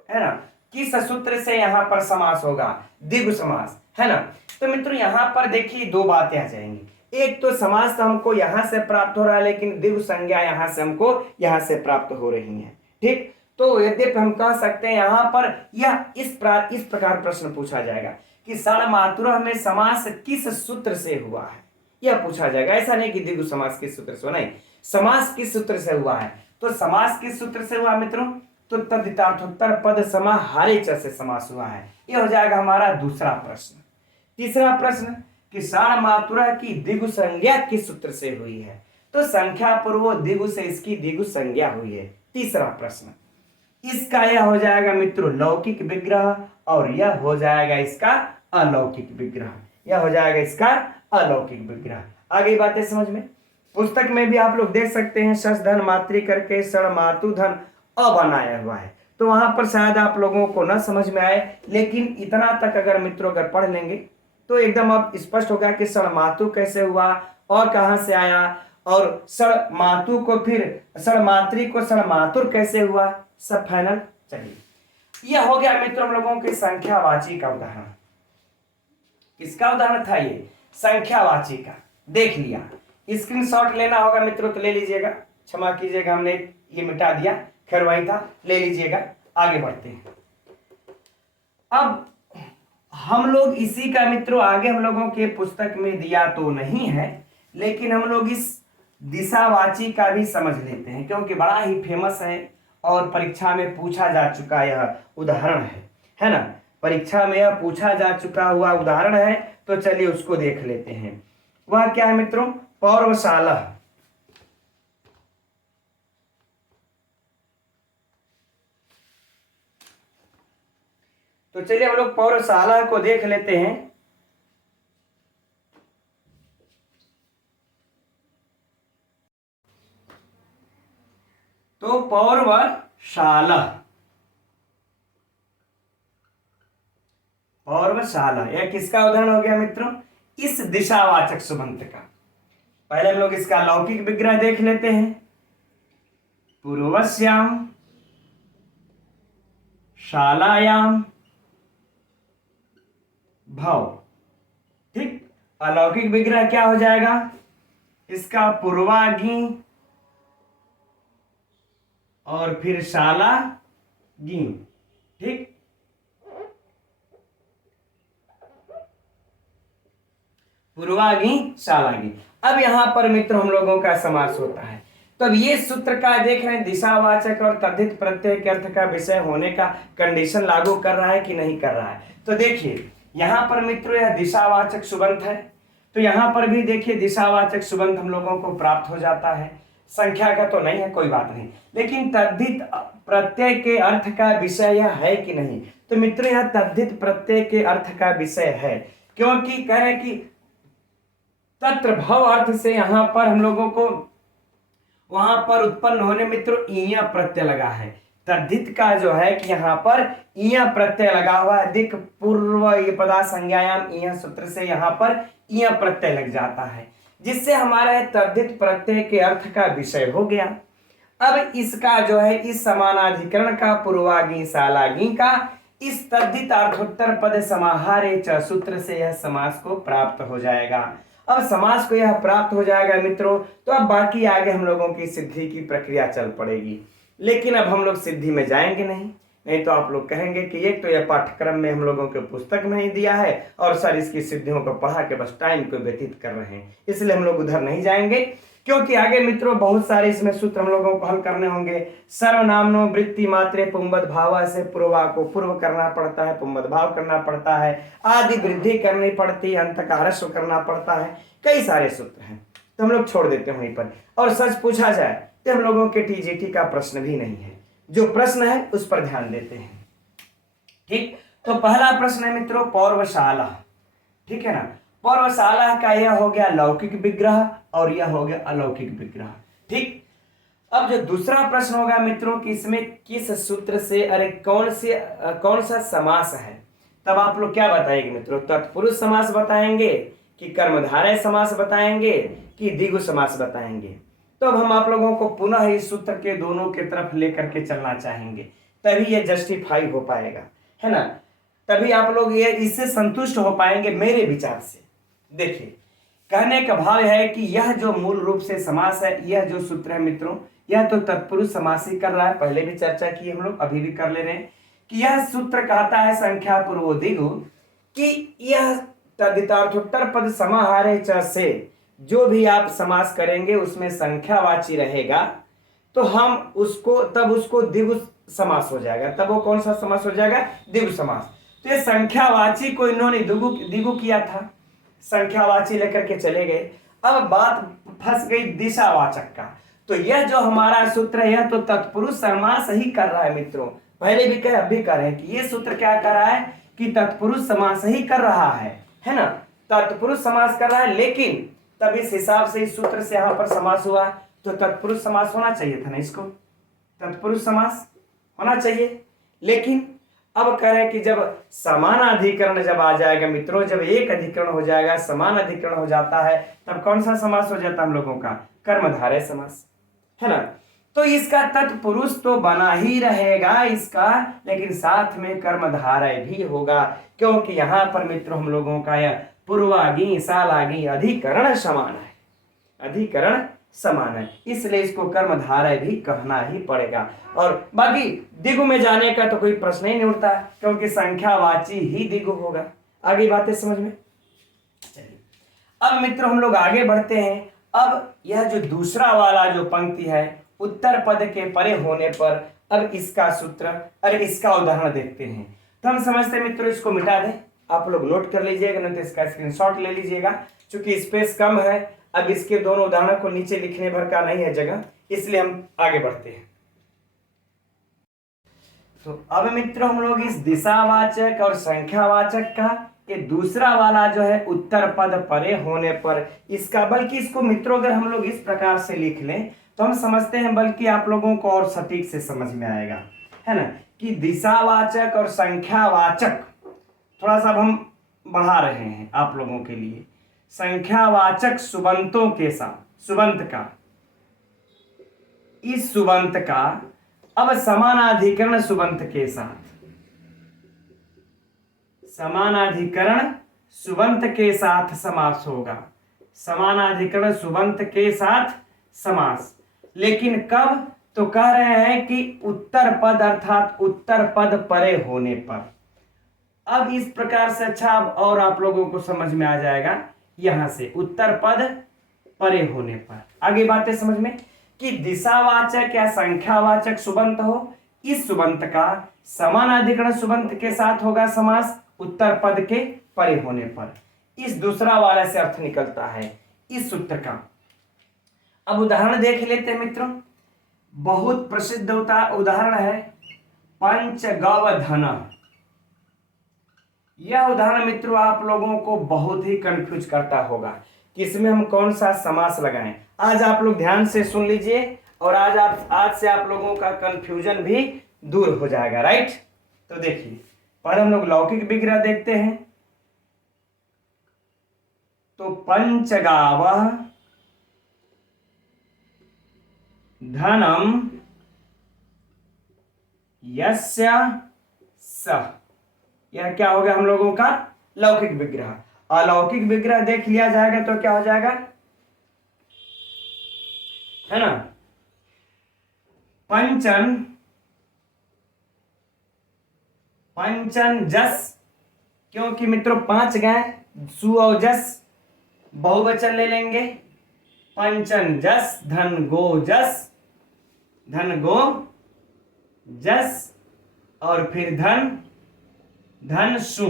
है ना, किस सूत्र से यहां पर समास होगा? द्विगु समास, है ना। तो मित्रों यहां पर देखिए दो बातें आ जाएंगी। एक तो समास तो हमको यहां से प्राप्त हो रहा है, लेकिन द्विगु संज्ञा यहां से हमको यहां से प्राप्त हो रही है। ठीक, तो यद्यपि हम कह सकते हैं यहां पर यह इस प्रकार प्रश्न पूछा जाएगा कि षड्मातुरः में समास किस सूत्र से हुआ है, यह पूछा जाएगा। ऐसा नहीं कि द्विगु समास किस सूत्र से हुआ, नहीं, समास किस सूत्र से हुआ है। तो समास किस सूत्र से हुआ मित्रों, तो तद्धितार्थोत्तर पद समाहारे च से समास हुआ है। यह हो जाएगा हमारा दूसरा प्रश्न। तीसरा प्रश्न कि षड्मातुरः की द्विगु संज्ञा किस सूत्र से हुई है, तो संख्या पूर्व द्विगु से इसकी द्विगु संज्ञा हुई है। तीसरा प्रश्न, इसका यह हो जाएगा मित्रों लौकिक विग्रह और यह हो जाएगा इसका अलौकिक विग्रह, यह हो जाएगा इसका अलौकिक विग्रह। आगे बातें समझ में, पुस्तक में भी आप लोग देख सकते हैं शश धन मातृ करके षड्मातु धन अ बनाया हुआ है, तो वहां पर शायद आप लोगों को न समझ में आए, लेकिन इतना तक अगर मित्रों अगर पढ़ लेंगे तो एकदम अब स्पष्ट होगा कि षड्मातु कैसे हुआ और कहां से आया, और षड्मातु को फिर षड्मातृ को षड्मातुर कैसे हुआ, सब फाइनल। चलिए, यह हो गया मित्रों हम लोगों के संख्यावाची का उदाहरण। किसका उदाहरण था ये, संख्यावाची का। देख लिया, स्क्रीनशॉट लेना होगा मित्रों तो ले लीजिएगा, क्षमा कीजिएगा हमने ये मिटा दिया, खैर वही था, ले लीजिएगा। आगे बढ़ते हैं। अब हम लोग इसी का मित्रों आगे हम लोगों के पुस्तक में दिया तो नहीं है, लेकिन हम लोग इस दिशावाची का भी समझ लेते हैं, क्योंकि बड़ा ही फेमस है और परीक्षा में पूछा जा चुका यह उदाहरण है ना, परीक्षा में यह पूछा जा चुका हुआ उदाहरण है। तो चलिए उसको देख लेते हैं। वह क्या है मित्रों, पौर्वशाला। तो चलिए हम लोग पौर्वशाला को देख लेते हैं। तो पौर्वशाला, पौर्वशाला यह किसका उदाहरण हो गया मित्रों, इस दिशावाचक सुबंत का। पहले हम लोग इसका लौकिक विग्रह देख लेते हैं। पूर्वस्याम शालायाम भव। ठीक, अलौकिक विग्रह क्या हो जाएगा इसका, पूर्वागी और फिर शाला गी। ठीक, पूर्वागी शालागी। अब यहां पर मित्र हम लोगों का समास होता है। तो अब ये सूत्र का देख रहे हैं, दिशावाचक और तद्धित प्रत्यय के अर्थ का विषय होने का कंडीशन लागू कर रहा है कि नहीं कर रहा है। तो देखिए यहां पर मित्रों यह दिशावाचक सुबंत है, तो यहां पर भी देखिए दिशावाचक सुबंत हम लोगों को प्राप्त हो जाता है। संख्या का तो नहीं है, कोई बात नहीं, लेकिन तद्धित प्रत्यय के अर्थ का विषय यह है कि नहीं। तो मित्रों यह तद्धित प्रत्यय के अर्थ का विषय है, क्योंकि कह रहे हैं कि तत्र भव अर्थ से यहां पर हम लोगों को वहां पर उत्पन्न होने मित्रों ईया प्रत्यय लगा है। तद्धित का जो है कि यहां पर ईया प्रत्यय लगा हुआ है, दिक पूर्व ये पदा संज्ञायाम ईया सूत्र से यहां पर ईया प्रत्यय लग जाता है, जिससे हमारा तद्धित प्रत्यय के अर्थ का विषय हो गया। अब इसका जो है इस समानाधिकरण का पूर्वागी शालागी का इस तद्धित अर्थोत्तर पद समाहारे च सूत्र से यह समास को प्राप्त हो जाएगा। अब समास को यह प्राप्त हो जाएगा मित्रों, तो अब बाकी आगे हम लोगों की सिद्धि की प्रक्रिया चल पड़ेगी। लेकिन अब हम लोग सिद्धि में जाएंगे नहीं तो आप लोग कहेंगे कि एक तो यह पाठ्यक्रम में हम लोगों के पुस्तक में ही दिया है और सर इसकी सिद्धियों को पढ़ा के बस टाइम को व्यतीत कर रहे हैं, इसलिए हम लोग उधर नहीं जाएंगे, क्योंकि आगे मित्रों बहुत सारे इसमें सूत्र हम लोगों को हल करने होंगे। सर्वनामनो वृत्ति मात्रे पुंबद भाव से पूर्वा को पूर्व करना पड़ता है, पुंबद भाव करना पड़ता है, आदि वृद्धि करनी पड़ती है, अंत का ह्रस्व करना पड़ता है, कई सारे सूत्र हैं, तो हम लोग छोड़ देते हैं वहीं पर। और सच पूछा जाए तो हम लोगों के टीजीटी का प्रश्न भी नहीं है, जो प्रश्न है उस पर ध्यान देते हैं। ठीक, तो पहला प्रश्न है मित्रों पौर्वशाला, ठीक है ना। पौर्वशाला का यह हो गया लौकिक विग्रह और यह हो गया अलौकिक विग्रह। ठीक, अब जो दूसरा प्रश्न होगा मित्रों कि इसमें किस सूत्र से अरे कौन सा समास है, तब आप लोग क्या बताएंगे मित्रों, तत्पुरुष समास बताएंगे कि कर्मधारय समास बताएंगे कि द्विगु समास बताएंगे। तो अब हम आप लोगों को पुनः इस सूत्र के दोनों के तरफ लेकर के चलना चाहेंगे, तभी ये जस्टिफाई हो पाएगा, है ना, तभी आप लोग ये इससे संतुष्ट हो पाएंगे मेरे विचार से। देखिए कहने का भाव है कि यह जो मूल रूप से समास है, यह जो सूत्र है मित्रों, यह तो तत्पुरुष समास ही कर रहा है, पहले भी चर्चा की हम लोग, अभी भी कर ले रहे हैं कि यह सूत्र कहता है संख्या पूर्वोदिगु कि यह तदितार्थोत्तर पद समाहारे च से जो भी आप समास करेंगे उसमें संख्यावाची रहेगा तो हम उसको तब उसको द्विगु समास हो जाएगा। तब वो कौन सा समास हो जाएगा? द्विगु समास। तो ये संख्यावाची को इन्होंने द्विगु किया था, संख्यावाची लेकर के चले गए। अब बात फंस गई दिशावाचक का। तो यह जो हमारा सूत्र है यह तो तत्पुरुष समास ही कर रहा है मित्रों, पहले भी कहे अब भी कर रहे हैं कि ये सूत्र क्या कर रहा है कि तत्पुरुष समास ही कर रहा है ना, तत्पुरुष समास कर रहा है। लेकिन तब इस हिसाब से इस सूत्र से यहां पर समास हुआ तो तत्पुरुष समास होना चाहिए था ना, इसको तत्पुरुष समास होना चाहिए। लेकिन अब कह रहे हैं कि जब समान अधिकरण जब आ जाएगा मित्रों, जब एक अधिकरण हो जाएगा, समान अधिकरण हो जाता है, तब कौन सा समास हो जाता है हम लोगों का? कर्मधारय समास, है ना। तो इसका तत्पुरुष तो बना ही रहेगा इसका, लेकिन साथ में कर्मधारय भी होगा, क्योंकि यहां पर मित्रों हम लोगों का यह पूर्वागी सालागी अधिकरण समान है, अधिकरण समान है, इसलिए इसको कर्मधारय भी कहना ही पड़ेगा। और बाकी द्विगु में जाने का तो कोई प्रश्न ही नहीं उठता, क्योंकि संख्यावाची ही द्विगु होगा। आगे बातें समझ में चलिए। अब मित्रों हम लोग आगे बढ़ते हैं। अब यह जो दूसरा वाला जो पंक्ति है उत्तर पद के परे होने पर, अब इसका सूत्र, अरे इसका उदाहरण देखते हैं। तो हम समझते हैं मित्रों इसको मिटा दें, आप लोग नोट कर लीजिएगा, नहीं तो इसका स्क्रीनशॉट ले लीजिएगा, क्योंकि स्पेस कम है। अब इसके दोनों उदाहरण को नीचे लिखने भर का नहीं है जगह, इसलिए हम आगे बढ़ते हैं। तो अब मित्रों हम लोग इस दिशावाचक और संख्यावाचक का ये दूसरा वाला जो है उत्तर पद परे होने पर इसका, बल्कि इसको मित्रों अगर हम लोग इस प्रकार से लिख लें तो हम समझते हैं बल्कि आप लोगों को और सटीक से समझ में आएगा, है ना, कि दिशावाचक और संख्यावाचक थोड़ा सा हम बढ़ा रहे हैं आप लोगों के लिए। संख्यावाचक सुबंतों के साथ, सुबंत का, इस सुबंत का अब समानाधिकरण सुबंत के साथ, समानाधिकरण सुबंत के साथ समास होगा, समानाधिकरण सुबंत के साथ समास। लेकिन कब? तो कह रहे हैं कि उत्तर पद अर्थात उत्तर पद परे होने पर। अब इस प्रकार से अच्छा और आप लोगों को समझ में आ जाएगा, यहां से उत्तर पद परे होने पर। आगे बातें समझ में कि दिशावाचक या संख्यावाचक सुबंत हो, इस सुबंत का समानाधिकरण सुबंत के साथ होगा समास उत्तर पद के परे होने पर। इस दूसरा वाला से अर्थ निकलता है इस सूत्र का। अब उदाहरण देख लेते हैं मित्रों, बहुत प्रसिद्ध उदाहरण है पंचगवधन। यह उदाहरण मित्रों आप लोगों को बहुत ही कंफ्यूज करता होगा कि इसमें हम कौन सा समास लगाएं। आज आप लोग ध्यान से सुन लीजिए और आज से आप लोगों का कंफ्यूजन भी दूर हो जाएगा, राइट। तो देखिए पहले हम लोग लौकिक विग्रह देखते हैं। तो पंचगावः धनम यस्य सः, यह क्या हो गया हम लोगों का लौकिक विग्रह। अलौकिक विग्रह देख लिया जाएगा तो क्या हो जाएगा, है ना, पंचन, पंचन जस, क्योंकि मित्रों पांच गए, सु और जस बहुवचन ले लेंगे, पंचन जस, धन गो जस, धन गो जस, और फिर धन, धन सु,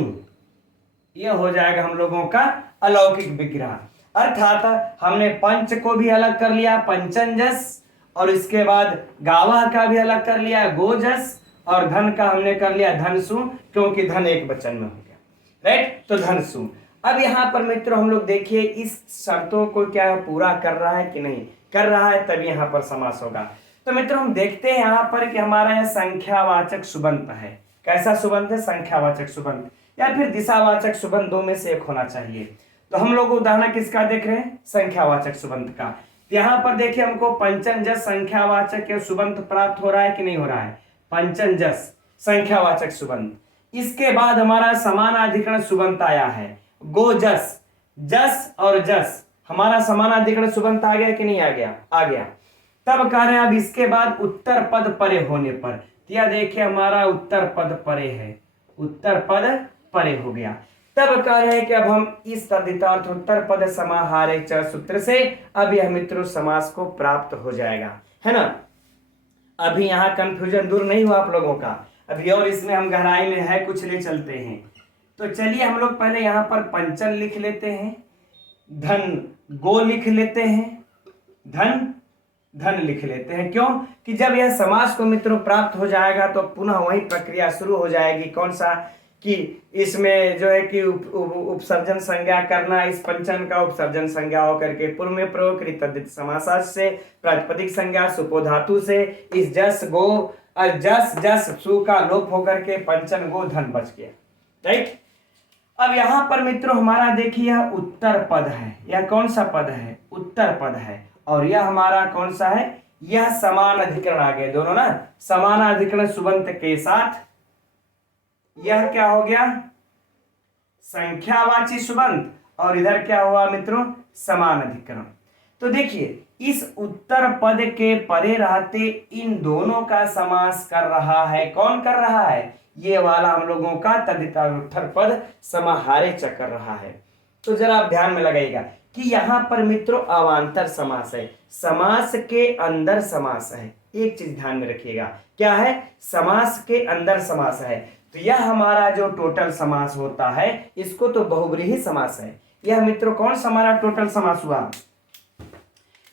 यह हो जाएगा हम लोगों का अलौकिक विग्रह। अर्थात हमने पंच को भी अलग कर लिया पंचन जस, और इसके बाद गावा का भी अलग कर लिया गोजस, और धन का हमने कर लिया धनसु, क्योंकि धन एक वचन में हो गया, राइट। तो धनसु। अब यहां पर मित्रों हम लोग देखिए इस शर्तों को क्या पूरा कर रहा है कि नहीं कर रहा है, तब यहां पर समास होगा। तो मित्रों हम देखते हैं यहां पर कि हमारा यह संख्यावाचक सुबंत है। कैसा सुबंत है? संख्यावाचक सुबंत या फिर दिशावाचक सुबंत, दो में से एक होना चाहिए। तो हम लोग उदाहरण किसका देख रहे हैं? संख्यावाचक सुबंत का। तो यहां पर देखिए हमको पंचन जस संख्यावाचक सुबंत प्राप्त हो रहा है कि नहीं हो रहा है? पंचन जस संख्यावाचक सुबंत। इसके बाद हमारा समानाधिकरण सुबंत आया है गोजस, जस और जस हमारा समानाधिकरण सुबंत आ गया कि नहीं आ गया? आ गया। तब कह रहे हैं अब इसके बाद उत्तर पद परे होने पर, यह देखिए हमारा उत्तर पद परे है, उत्तर पद परे हो गया। तब कह रहे हैं कि अब हम इस तद्धितार्थ उत्तर पद समाहारे च सूत्र से अब यह मित्रों समास को प्राप्त हो जाएगा, है ना। अभी यहाँ कंफ्यूजन दूर नहीं हुआ आप लोगों का, अभी और इसमें हम गहराई में है कुछ ले चलते हैं। तो चलिए हम लोग पहले यहाँ पर पंचन लिख लेते हैं, धन गो लिख लेते हैं, धन धन लिख लेते हैं। क्यों कि जब यह समास को मित्रों प्राप्त हो जाएगा तो पुनः वही प्रक्रिया शुरू हो जाएगी। कौन सा? कि इसमें जो है कि उपसर्जन संज्ञा करना, इस पंचन का उपसर्जन संज्ञा होकर के पूर्व में प्रयोग करी तद्धित समासार्थ से, प्रातिपदिक संज्ञा सुपो धातु से, इस जस गो जस जस सु का लोप होकर के पंचन गो धन बच गया, राइट। अब यहां पर मित्रों हमारा देखिए यह उत्तर पद है, यह कौन सा पद है? उत्तर पद है। और यह हमारा कौन सा है? यह समान अधिकरण आ गए दोनों ना, समान अधिकरण सुबंत के साथ यह क्या हो गया? संख्यावाची सुबंत, और इधर क्या हुआ मित्रों? समान अधिकरण। तो देखिए इस उत्तर पद के परे रहते इन दोनों का समास कर रहा है। कौन कर रहा है? ये वाला हम लोगों का तद्धितार्थ पद समाहारे च कर रहा है। तो जरा आप ध्यान में लगाइएगा कि यहां पर मित्रों अवांतर समास है, समास के अंदर समास है। एक चीज ध्यान में रखिएगा, क्या है? समास के अंदर समास है। तो यह हमारा जो टोटल समास होता है इसको तो बहुव्रीहि समास है। यह मित्रों कौन सा हमारा टोटल समास हुआ?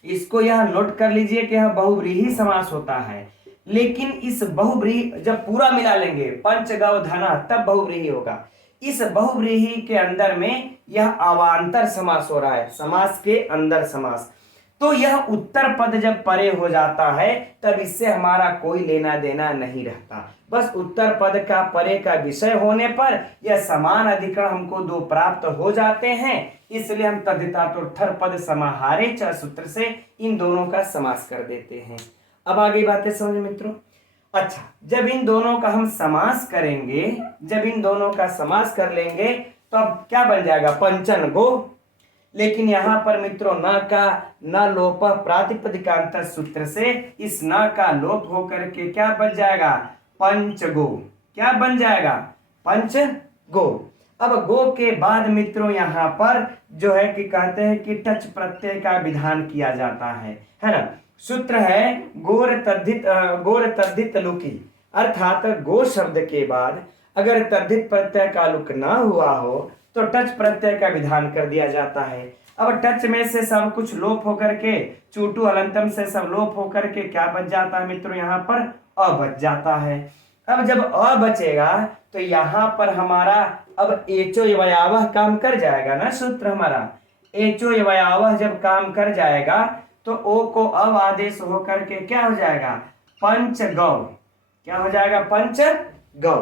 इसको यह नोट कर लीजिए कि यह बहुव्रीहि समास होता है। लेकिन इस बहुव्रीहि जब पूरा मिला लेंगे पंच गव धना तब बहुव्रीहि होगा। इस बहुव्रीहि के अंदर में यह अवांतर समास हो रहा है, समास के अंदर समास। तो यह उत्तर पद जब परे हो जाता है तब इससे हमारा कोई लेना देना नहीं रहता। बस उत्तर पद का परे का विषय होने पर यह समान अधिकरण हमको दो प्राप्त हो जाते हैं, इसलिए हम तद्धितार्थ पद समाहारे च सूत्र से इन दोनों का समास कर देते हैं। अब आगे बातें समझ मित्रों। अच्छा, जब इन दोनों का हम समास करेंगे, जब इन दोनों का समास कर लेंगे तो अब क्या बन जाएगा? पंचन गो। लेकिन यहां पर मित्रों न का न लोप प्रातिपदिकांतर सूत्र से इस न का लोप होकर के क्या बन जाएगा? पंच गो। क्या बन जाएगा? पंच गो। अब गो के बाद मित्रों यहां पर जो है कि कहते हैं कि टच प्रत्यय का विधान किया जाता है ना। सूत्र है गोर तद्धित लुकी, अर्थात गो शब्द के बाद अगर तद्धित प्रत्यय का लुक ना हुआ हो तो टच प्रत्यय का विधान कर दिया जाता है। अब टच में से सब कुछ लोप होकर के चूटू हलंतम से सब लोप होकर के क्या बच जाता है मित्रों? यहाँ पर अ बच जाता है। अब जब अ बचेगा तो यहाँ पर हमारा अब एचो यवयावह काम कर जाएगा ना। सूत्र हमारा एचो यवयावह जब काम कर जाएगा तो ओ को अब आदेश होकर के क्या हो जाएगा? पंच गौ। क्या हो जाएगा? पंच गौ।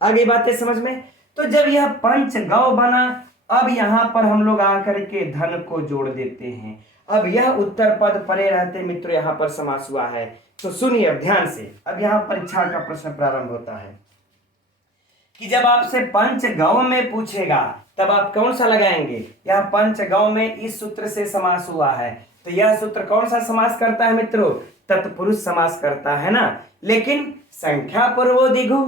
आगे बातें समझ में। तो जब यह पंच गौ बना अब यहां पर हम लोग आकर के धन को जोड़ देते हैं। अब यह उत्तर पद परे रहते मित्रों यहां पर समास हुआ है। तो सुनिए अब ध्यान से, अब यहां परीक्षा का प्रश्न प्रारंभ होता है कि जब आपसे पंच गौ में पूछेगा तब आप कौन सा लगाएंगे? यह पंच गौ में इस सूत्र से समास हुआ है। तो यह सूत्र कौन सा समास करता है मित्रों? तत्पुरुष समास करता है ना। लेकिन संख्या पूर्वोदिगु,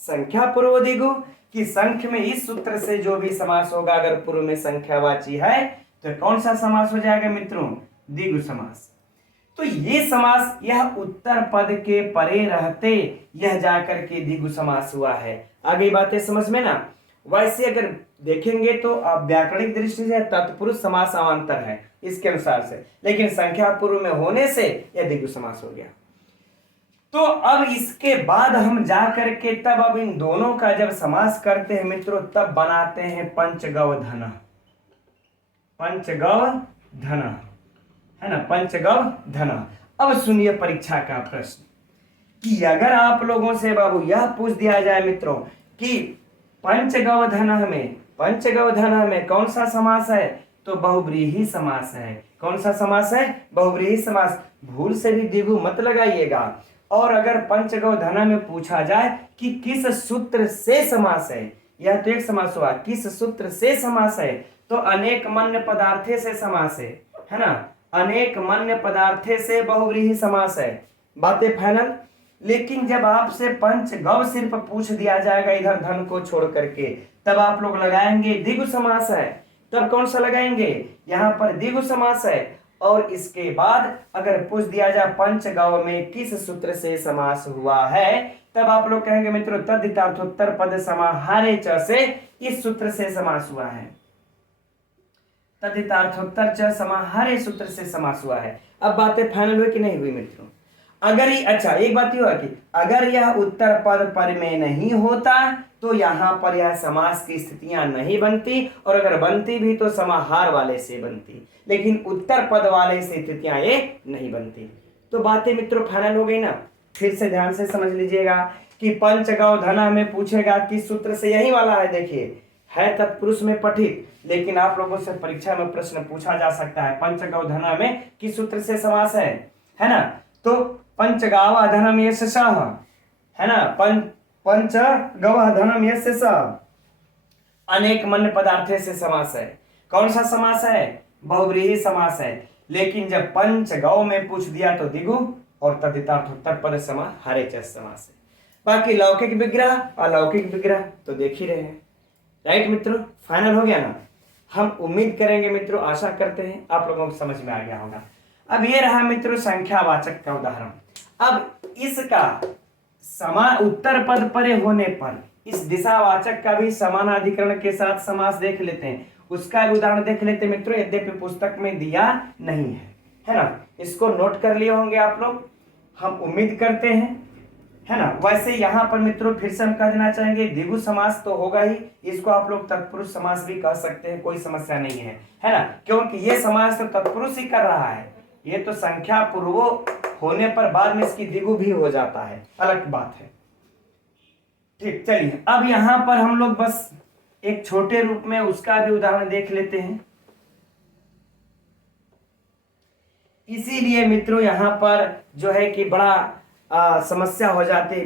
संख्या पूर्वोदिगु कि संख्या में इस सूत्र से जो भी समास होगा अगर पूर्व में संख्यावाची है तो कौन सा समास हो जाएगा मित्रों? द्विगु समास। तो ये समास यह उत्तर पद के परे रहते यह जाकर के द्विगु समास हुआ है। आगे बातें समझ में ना। वैसे अगर देखेंगे तो व्याकरणिक दृष्टि से तत्पुरुष समास अवांतर है इसके अनुसार से, लेकिन संख्या पूर्व में होने से यह द्विगु समास हो गया। तो अब इसके बाद हम जाकर के तब अब इन दोनों का जब समास करते हैं मित्रों तब बनाते हैं पंचगव धन। पंचगव धन है ना, पंचगव धन। अब सुनिए परीक्षा का प्रश्न कि अगर आप लोगों से बाबू यह पूछ दिया जाए मित्रों कि पंचगव धन में कौन सा समास है? तो बहुव्रीहि समास है। कौन सा समास है? बहुव्रीहि समास। भूल से भी द्विगु मत लगाइएगा। और अगर पंचगव धन में पूछा जाए कि किस सूत्र से समास है, यह तो एक समास हुआ, किस सूत्र से समास है, तो अनेक मन्य पदार्थे से समास है ना, अनेक मन्य पदार्थे से बहुव्रीहि समास है, बातें फाइनल। लेकिन जब आपसे पंचगव सिर्फ पूछ दिया जाएगा इधर धन को छोड़ करके, तब आप लोग लगाएंगे द्विगु समास है। तब कौन सा लगाएंगे, यहाँ पर द्विगु समास है। और इसके बाद अगर पूछ दिया जाए पंचगव में किस सूत्र से समास हुआ है, तब आप लोग कहेंगे मित्रों तद्धितार्थोत्तर पद समाहारे च से इस सूत्र से समास हुआ है, तद्धितार्थोत्तर च समाहारे सूत्र से समास हुआ है। अब बातें फाइनल हुई कि नहीं हुई मित्रों। अगर ये अच्छा एक बात ये हुआ कि अगर यह उत्तर पद पर में नहीं होता तो यहाँ पर यह समास की स्थितियां नहीं बनती, और अगर बनती भी तो समाहार वाले से बनती, लेकिन उत्तर पद वाले से स्थितियां ये नहीं बनती। तो बातें मित्रों फाइनल हो गई ना। फिर से ध्यान से समझ लीजिएगा कि पंचगव धन हमें पूछेगा किस सूत्र से, यही वाला है, देखिए है तत्पुरुष में पठित, लेकिन आप लोगों से परीक्षा में प्रश्न पूछा जा सकता है पंचगव धन में किस सूत्र से समास है ना। तो पंचगाव धनम यस्य सः, है ना, पंचगव धनम यस्य सः अनेक मन्य पदार्थे से समास है। कौन सा समास है, बहुव्रीहि समास है। लेकिन जब पंचगव में पूछ दिया तो द्विगु और तद्धितार्थोत्तर पद समाहारे च समास है। बाकी लौकिक विग्रह अलौकिक विग्रह तो देख ही रहे हैं, राइट मित्रों। फाइनल हो गया ना। हम उम्मीद करेंगे मित्रों, आशा करते हैं आप लोगों को समझ में आ गया होगा। अब ये रहा मित्रों संख्यावाचक का उदाहरण। अब इसका समान उत्तर पद परे होने पर इस दिशावाचक का भी समानाधिकरण के साथ समास देख लेते हैं, उसका भी उदाहरण देख लेते हैं मित्रों, यद्यपि पुस्तक में दिया नहीं है ना। इसको नोट कर लिए होंगे आप लोग, हम उम्मीद करते हैं, है ना। वैसे यहाँ पर मित्रों फिर से हम कह देना चाहेंगे द्विगु समास तो होगा ही, इसको आप लोग तत्पुरुष समास भी कह सकते हैं, कोई समस्या नहीं है ना, क्योंकि ये समास तो तत्पुरुष ही कर रहा है, ये तो संख्या पूर्वो होने पर बाद में इसकी द्विगु भी हो जाता है, अलग बात है। ठीक, चलिए अब यहाँ पर हम लोग बस एक छोटे रूप में उसका भी उदाहरण देख लेते हैं। इसीलिए मित्रों यहाँ पर जो है कि बड़ा समस्या हो जाती है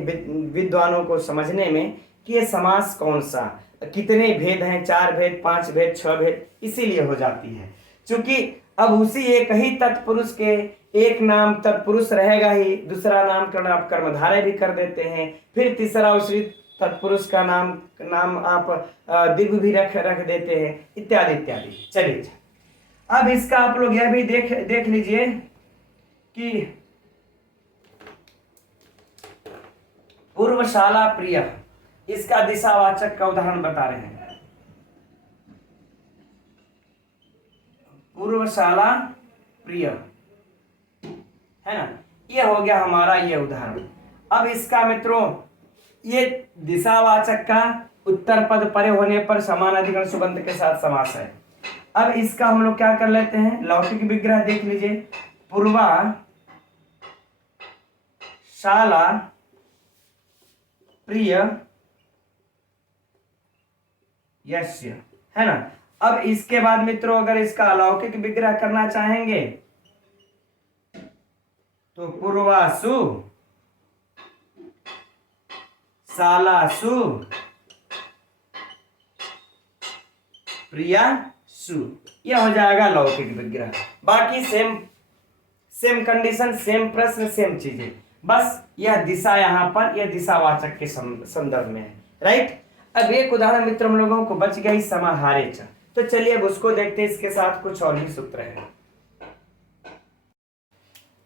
विद्वानों को समझने में कि ये समास कौन सा, कितने भेद हैं, 4 भेद, 5 भेद, 6 भेद, इसीलिए हो जाती है। क्योंकि अब उसी एक ही तत्पुरुष के एक नाम तत्पुरुष रहेगा ही, दूसरा नामकरण आप कर्मधारय भी कर देते हैं, फिर तीसरा उसी तत्पुरुष का नाम आप द्विगु भी रख देते हैं, इत्यादि इत्यादि। चलिए अब इसका आप लोग यह भी देख लीजिए कि पूर्वशाला प्रिय, इसका दिशावाचक का उदाहरण बता रहे हैं। पूर्वशाला प्रिय, है ना, ये हो गया हमारा ये उदाहरण। अब इसका मित्रों ये दिशावाचक का उत्तर पद परे होने पर समानाधिकरण सुबंत के साथ समास है। अब इसका हम लोग क्या कर लेते हैं, लौकिक विग्रह देख लीजिए। पूर्वा शाला प्रिय यस्य, है ना। अब इसके बाद मित्रों अगर इसका अलौकिक विग्रह करना चाहेंगे तो पूर्वासु शालासु प्रियासु, यह हो जाएगा लौकिक विग्रह। बाकी सेम कंडीशन, सेम प्रश्न, सेम चीजें, बस यह दिशा यहाँ पर यह दिशावाचक के संदर्भ में है, राइट। अब एक उदाहरण मित्र हम लोगों को बच गई समाहारे च, तो चलिए अब उसको देखते हैं, इसके साथ कुछ और भी सूत्र है।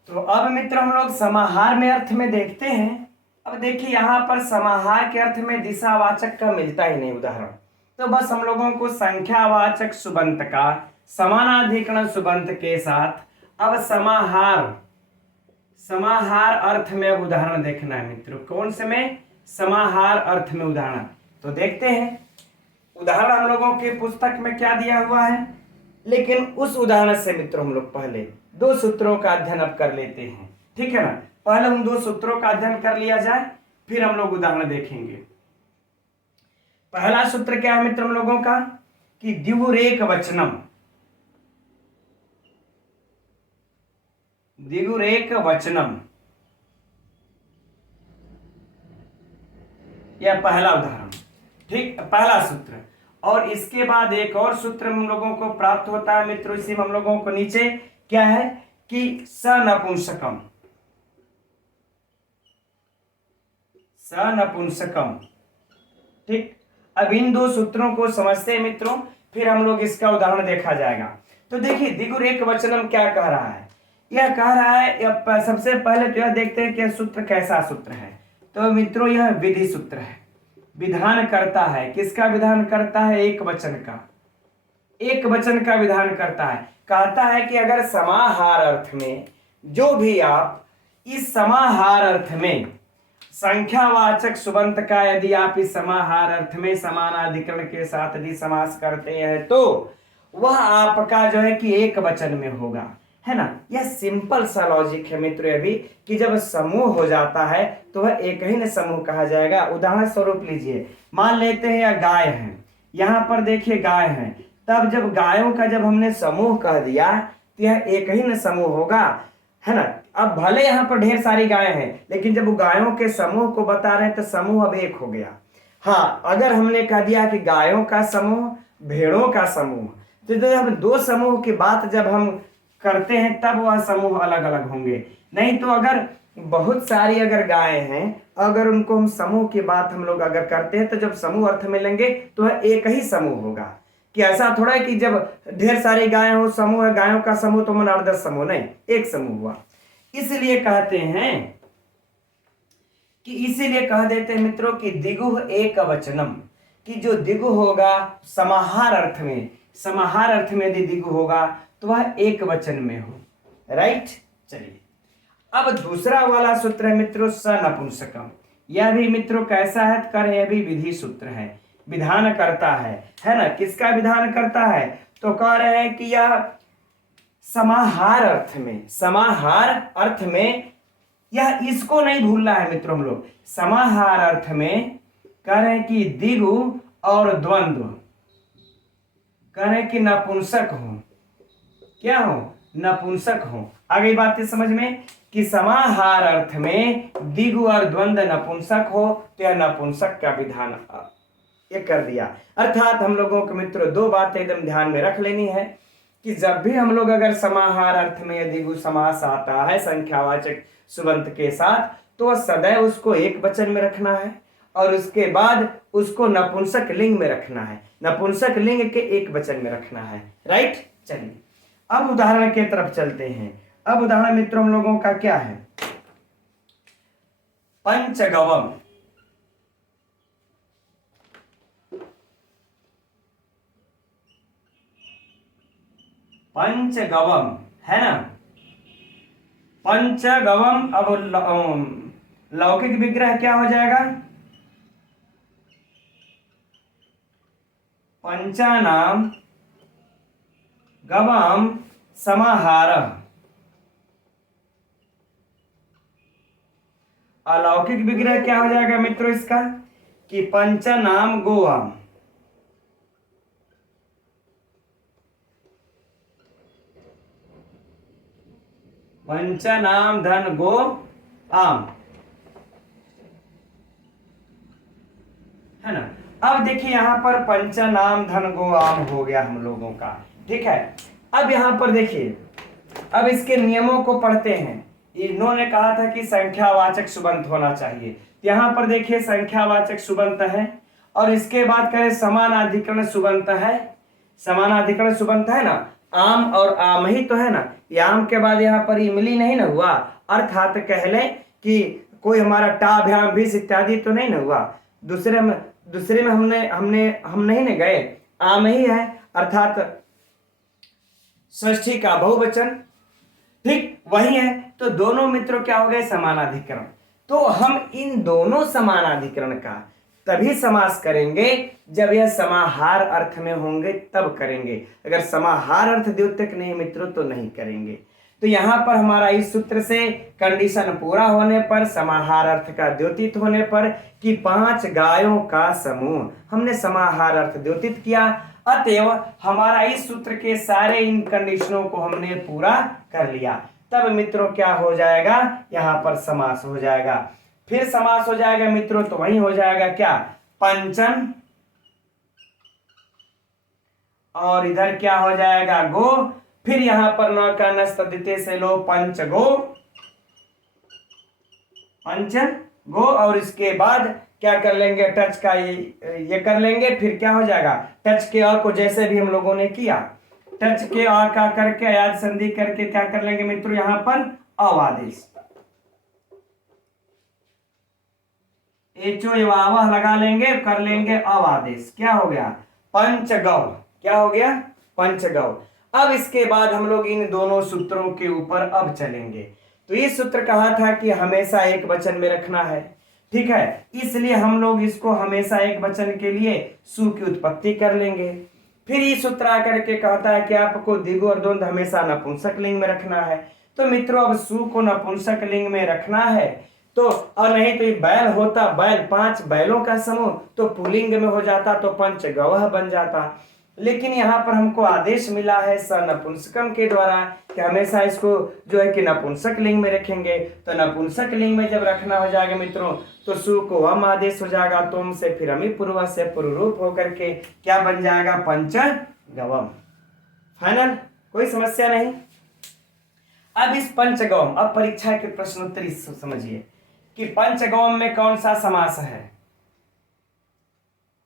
तो अब मित्र हम लोग समाहार में अर्थ में देखते हैं। अब देखिए यहाँ पर समाहार के अर्थ में दिशावाचक का मिलता ही नहीं उदाहरण, तो बस हम लोगों को संख्यावाचक सुबंत का समानाधिकरण सुबंत के साथ अब समाहार अर्थ में अब उदाहरण देखना है मित्रों। कौन से में, समाहार अर्थ में उदाहरण। तो देखते हैं उदाहरण हम लोगों के पुस्तक में क्या दिया हुआ है, लेकिन उस उदाहरण से मित्रों हम लोग पहले 2 सूत्रों का अध्ययन अब कर लेते हैं, ठीक है ना। पहले उन 2 सूत्रों का अध्ययन कर लिया जाए, फिर हम लोग उदाहरण देखेंगे। पहला सूत्र क्या है मित्र हम लोगों का कि द्विगुरेक वचनम, द्विगुरेक वचनम, यह पहला उदाहरण, ठीक, पहला सूत्र। और इसके बाद एक और सूत्र हम लोगों को प्राप्त होता है मित्रों, इसी में हम लोगों को नीचे क्या है कि सनपुंसकम, सनपुंसकम। ठीक, अब इन दो सूत्रों को समझते हैं मित्रों, फिर हम लोग इसका उदाहरण देखा जाएगा। तो देखिए दिगुर एक वचनम क्या कह रहा है, यह कह रहा है, सबसे पहले तो यह देखते हैं कि यह सूत्र कैसा सूत्र है। तो मित्रों यह विधि सूत्र है, विधान करता है, किसका विधान करता है, एक वचन का, एक वचन का विधान करता है। कहता है कि अगर समाहार अर्थ में जो भी आप इस समाहार अर्थ में संख्यावाचक सुबंत का यदि आप इस समाहार अर्थ में समानाधिकरण के साथ यदि समास करते हैं तो वह आपका जो है कि एक वचन में होगा, है ना। यह सिंपल सा लॉजिक है मित्रों अभी, कि जब समूह हो जाता है तो वह एक ही न समूह कहा जाएगा। उदाहरण स्वरूप लीजिए, मान लेते हैं यह गाय है, यहां पर देखिए गाय है, तब जब गायों का जब हमने समूह कह दिया तो यह एक ही न समूह होगा, है ना। अब भले यहाँ पर ढेर सारी गायें हैं, लेकिन जब वो गायों के समूह को बता रहे हैं तो समूह अब एक हो गया। हाँ, अगर हमने कह दिया कि गायों का समूह, भेड़ों का समूह, तो जब दो समूह की बात जब हम करते हैं तब वह समूह अलग अलग होंगे। नहीं तो अगर बहुत सारी अगर गायें हैं, अगर उनको हम समूह की बात हम लोग अगर करते हैं तो जब समूह अर्थ में लेंगे तो वह एक ही समूह होगा। कि ऐसा थोड़ा है कि जब ढेर सारी गायें हो, समूह है, गायों का समूह तो मन 8-10 समूह, नहीं, एक समूह हुआ। इसलिए कहते हैं कि इसीलिए कह देते हैं मित्रों कि दिगु एक वचनम, कि जो दिगु होगा समाहार अर्थ में, समाहार अर्थ में यदि दिगु होगा तो वह एक वचन में हो। राइट, चलिए अब दूसरा वाला सूत्र है मित्रों सनपुंसकम। यह भी मित्रों कैसा है, कर यह भी विधि सूत्र है, विधान करता है ना। किसका विधान करता है, तो कह रहे हैं कि यह समाहार अर्थ में, समाहार अर्थ में, यह इसको नहीं भूलना है मित्रों। हम लोग समाहार अर्थ में कह रहे हैं कि दिगु और द्वंद्व, कह रहे हैं कि नपुंसक हो, क्या हो, नपुंसक हो। आगे बात है समझ में कि समाहार अर्थ में दिगु और द्वंद्व नपुंसक हो तो यह नपुंसक का विधान ये कर दिया। अर्थात हम लोगों को मित्रों दो बातें एकदम ध्यान में रख लेनी है कि जब भी हम लोग अगर समाहार अर्थ में दिगु समास आता है संख्यावाचक सुबंत के साथ, तो सदैव उसको एक वचन में रखना है और उसके बाद उसको नपुंसक लिंग में रखना है, नपुंसक लिंग के एक वचन में रखना है। राइट, चलिए अब उदाहरण के तरफ चलते हैं। अब उदाहरण मित्रों हम लोगों का क्या है, पंचगवम। पंचगवम है ना, पंचगवम। अब लौकिक विग्रह क्या हो जाएगा, पंचानाम गवम समाहार। अलौकिक विग्रह क्या हो जाएगा मित्रों इसका, कि पंचनाम गोआम, पंचनाम धन गो आम, है ना। अब देखिए यहां पर पंचनाम धन गो आम हो गया हम लोगों का, ठीक है। अब यहां पर देखिए, अब इसके नियमों को पढ़ते हैं। इन्होंने कहा था कि संख्यावाचक सुबंत होना चाहिए, तो यहां पर देखिए संख्यावाचक सुबंत है और इसके बाद करें समानाधिकरण सुबंत है, समानाधिकरण सुबंत है ना, आम और आम ही तो है ना। ये आम के बाद यहाँ पर इमली नहीं ना हुआ, अर्थात कह लें कि कोई हमारा टा भ्याम भीस इत्यादि तो नहीं ना हुआ। दूसरे में हम नहीं ना गए, आम ही है, अर्थात षष्ठी का बहुवचन, ठीक वही है। तो दोनों मित्रों क्या हो गए, समानाधिकरण। तो हम इन दोनों समानाधिकरण का तभी समास करेंगे जब यह समाहार अर्थ में होंगे, तब करेंगे। अगर समाहार अर्थ द्योतक नहीं मित्रों तो नहीं करेंगे। तो यहां पर हमारा इस सूत्र से कंडीशन पूरा होने पर, समाहार अर्थ का द्योतित होने पर कि 5 गायों का समूह, हमने समाहार अर्थ द्योतित किया, अतएव हमारा इस सूत्र के सारे इन कंडीशनों को हमने पूरा कर लिया। तब मित्रों क्या हो जाएगा, यहां पर समास हो जाएगा। फिर समास हो जाएगा मित्रों तो वही हो जाएगा क्या, पंचम और इधर क्या हो जाएगा गो, फिर यहां पर न का नस्त दिते से लो पंच गो, पंच गो, और इसके बाद क्या कर लेंगे टच का ये कर लेंगे, फिर क्या हो जाएगा टच के और को जैसे भी हम लोगों ने किया, टच के और का करके अयाज संधि करके क्या कर लेंगे मित्रों यहां पर अवादेश, एचो वाह लगा लेंगे, कर लेंगे अवादेश, क्या हो गया पंचगव, क्या हो गया पंचगव। अब इसके बाद हम लोग इन दोनों सूत्रों के ऊपर अब चलेंगे। तो ये सूत्र कहा था कि हमेशा एक वचन में रखना है, ठीक है, इसलिए हम लोग इसको हमेशा एक वचन के लिए सु की उत्पत्ति कर लेंगे। फिर ये सूत्र आकर के कहता है कि आपको द्विगु और द्वंद्व हमेशा नपुंसक लिंग में रखना है। तो मित्रों अब सु को नपुंसक लिंग में रखना है, तो और नहीं तो ये बैल होता, बैल 5 बैलों का समूह, तो पुल्लिंग में हो जाता तो पंचगवह बन जाता। लेकिन यहाँ पर हमको आदेश मिला है स नपुंसकम के द्वारा कि हमेशा इसको जो है कि नपुंसक लिंग में रखेंगे। तो नपुंसक लिंग में जब रखना हो जाएगा मित्रों तो सु को अम आदेश हो जाएगा, तुम से फिर अमी पूर्व से पूर्वरूप होकर के क्या बन जाएगा पंचगवम। फाइनल, कोई समस्या नहीं। अब इस पंचगवम, अब परीक्षा के प्रश्नोत्तरी समझिए कि पंचगवम में कौन सा समास है,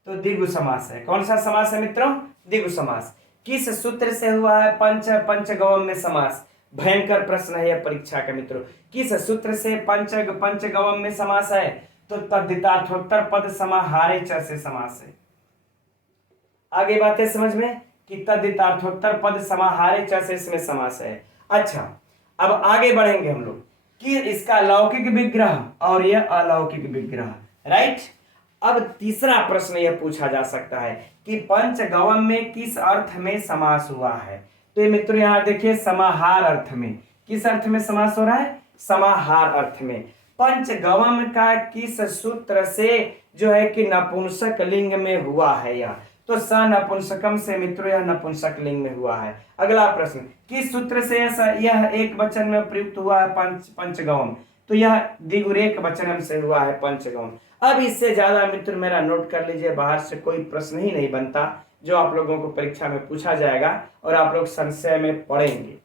तो द्विगु समास है। कौन सा समास है मित्रों, द्विगु समास। किस सूत्र से हुआ है पंचगवम में समास, भयंकर प्रश्न है यह परीक्षा का मित्रों। किस सूत्र से पंचगवम में समास है, तो तद्धितार्थोत्तर पद समाहारे च से समास है। आगे बातें समझ में कि तद्धितार्थोत्तर पद समाहारे च से इसमें समास है। अच्छा, अब आगे बढ़ेंगे हम लोग कि इसका लौकिक विग्रह और यह अलौकिक विग्रह, राइट। अब तीसरा प्रश्न यह पूछा जा सकता है कि पंचगवम में किस अर्थ में समास हुआ है। तो ये मित्रों यहाँ देखिए समाहार अर्थ में, किस अर्थ में समास हो रहा है, समाहार अर्थ में। पंचगवम का किस सूत्र से जो है कि नपुंसक लिंग में हुआ है यह, तो स नपुंसकम से मित्रों यह नपुंसक लिंग में हुआ है। अगला प्रश्न, किस सूत्र से यह एक वचन में प्रयुक्त हुआ है पंचगवम, तो यह द्विगुरेक वचनम से हुआ है पंचगवम। अब इससे ज्यादा मित्र मेरा नोट कर लीजिए, बाहर से कोई प्रश्न ही नहीं बनता जो आप लोगों को परीक्षा में पूछा जाएगा और आप लोग संशय में पढ़ेंगे।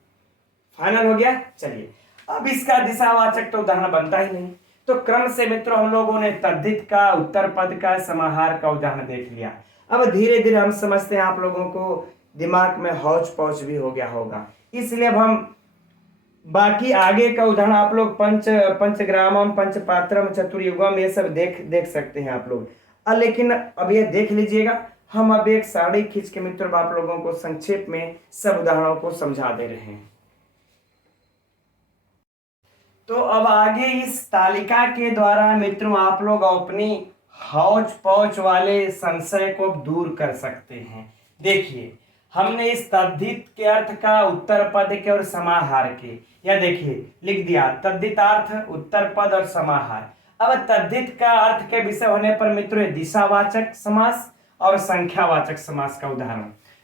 फाइनल हो गया। चलिए, अब इसका दिशावाचक तो उदाहरण बनता ही नहीं, तो क्रम से मित्रों हम लोगों ने तद्धित का, उत्तर पद का, समाहार का उदाहरण देख लिया। अब धीरे धीरे हम समझते हैं, आप लोगों को दिमाग में हौच पौच भी हो गया होगा, इसलिए अब हम बाकी आगे का उदाहरण आप लोग पंचग्रामम, पंचपात्रम, चतुर्युगम ये सब देख सकते हैं आप लोग। लेकिन अब ये देख लीजिएगा, हम अब एक साड़ी खींच के मित्रों आप लोगों को संक्षेप में सब उदाहरणों को समझा दे रहे हैं। तो अब आगे इस तालिका के द्वारा मित्रों आप लोग अपनी हौच पौच वाले संशय को दूर कर सकते हैं। देखिए, हमने इस तद्धित के अर्थ का, उत्तर पद के और समाहार के, यह देखिए लिख दिया तद्धितार्थ, उत्तर पद और समाहार। अब तद्धित का अर्थ के विषय होने पर मित्रों दिशावाचक समास और संख्यावाचक समास का उदाहरण।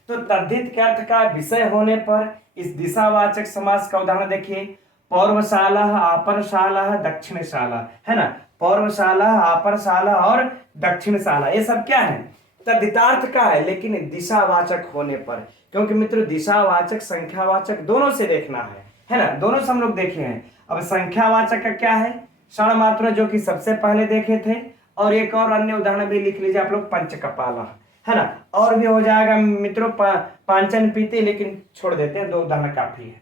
तो तद्धित के अर्थ का विषय होने पर इस दिशावाचक समास का उदाहरण देखिए, पौर्वशाला, अपरशाला, दक्षिणशाला, है ना। पौर्वशाला, अपरशाला और दक्षिणशाला ये सब क्या है, तद्धितार्थ का है, लेकिन दिशावाचक होने पर, क्योंकि मित्रों दिशावाचक संख्यावाचक दोनों से देखना है ना, दोनों से हम लोग देखे हैं। अब संख्यावाचक का क्या है, क्षण मात्रा जो कि सबसे पहले देखे थे, और एक और अन्य उदाहरण भी लिख लीजिए आप लोग, पंचकपाला, है ना। और भी हो जाएगा मित्रों पांचन पीते, लेकिन छोड़ देते हैं, 2 उदाहरण काफी है।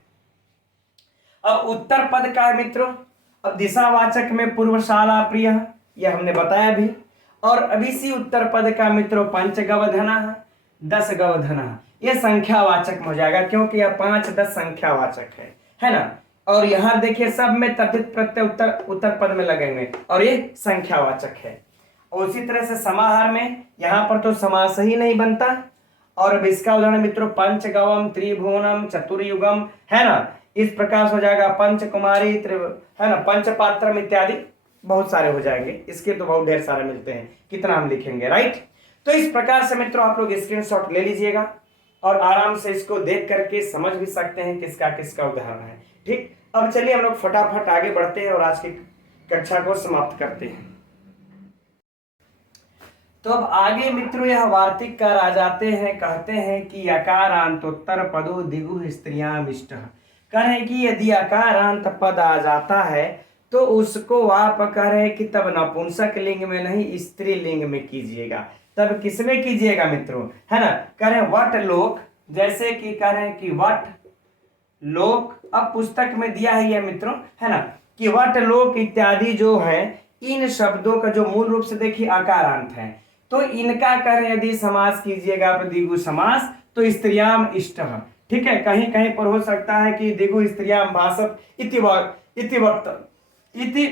अब उत्तर पद का है मित्रों, अब दिशावाचक में पूर्वशाला प्रिय, यह हमने बताया भी। और अब इसी उत्तर पद का मित्रों पंचगवधना, 10 गवधना, यह संख्यावाचक में हो जाएगा, क्योंकि यह 5 10 संख्यावाचक है ना। और यहां देखिए सब में तद्धित प्रत्यय उत्तर पद में लगेंगे और ये संख्यावाचक है। और उसी तरह से समाहार में यहाँ पर तो समास ही नहीं बनता। और अब इसका उदाहरण मित्रों पंचगवम, त्रिभुवनम, चतुर्युगम, है ना। इस प्रकार से हो जाएगा पंचकुमारी, है ना, पंचपात्रम इत्यादि, बहुत सारे हो जाएंगे। इसके तो बहुत ढेर सारे मिलते हैं, कितना हम लिखेंगे, राइट। तो इस प्रकार से मित्रों आप लोग स्क्रीनशॉट ले लीजिएगा और आराम से इसको देख करके समझ भी सकते हैं किसका किसका उदाहरण है। ठीक, अब चलिए हम लोग फटाफट आगे बढ़ते हैं और आज की कक्षा को समाप्त करते हैं। तो अब आगे मित्रों यह वार्तिककार आ जाते हैं, कहते हैं कि अकारांतोत्तर पदो दिगु स्त्रियाम इष्ट। कह रहे हैं कि यदि अकारांत पद आ जाता है तो उसको आप कह रहे हैं कि तब नपुंसक लिंग में नहीं स्त्रीलिंग में कीजिएगा। तब किसमें कीजिएगा मित्रों, है ना। कह रहे हैं वट लोक, जैसे कि कह रहे हैं कि वट लोक, अब पुस्तक में दिया है ये मित्रों, है ना, कि वट लोक इत्यादि जो है इन शब्दों का जो मूल रूप से देखिए आकारांत है, तो इनका कह रहे हैं यदि समास कीजिएगा आप द्विगु समास तो स्त्रियाम इष्ट। ठीक है, कहीं कहीं पर हो सकता है कि द्विगु स्त्रियाम भाषत इति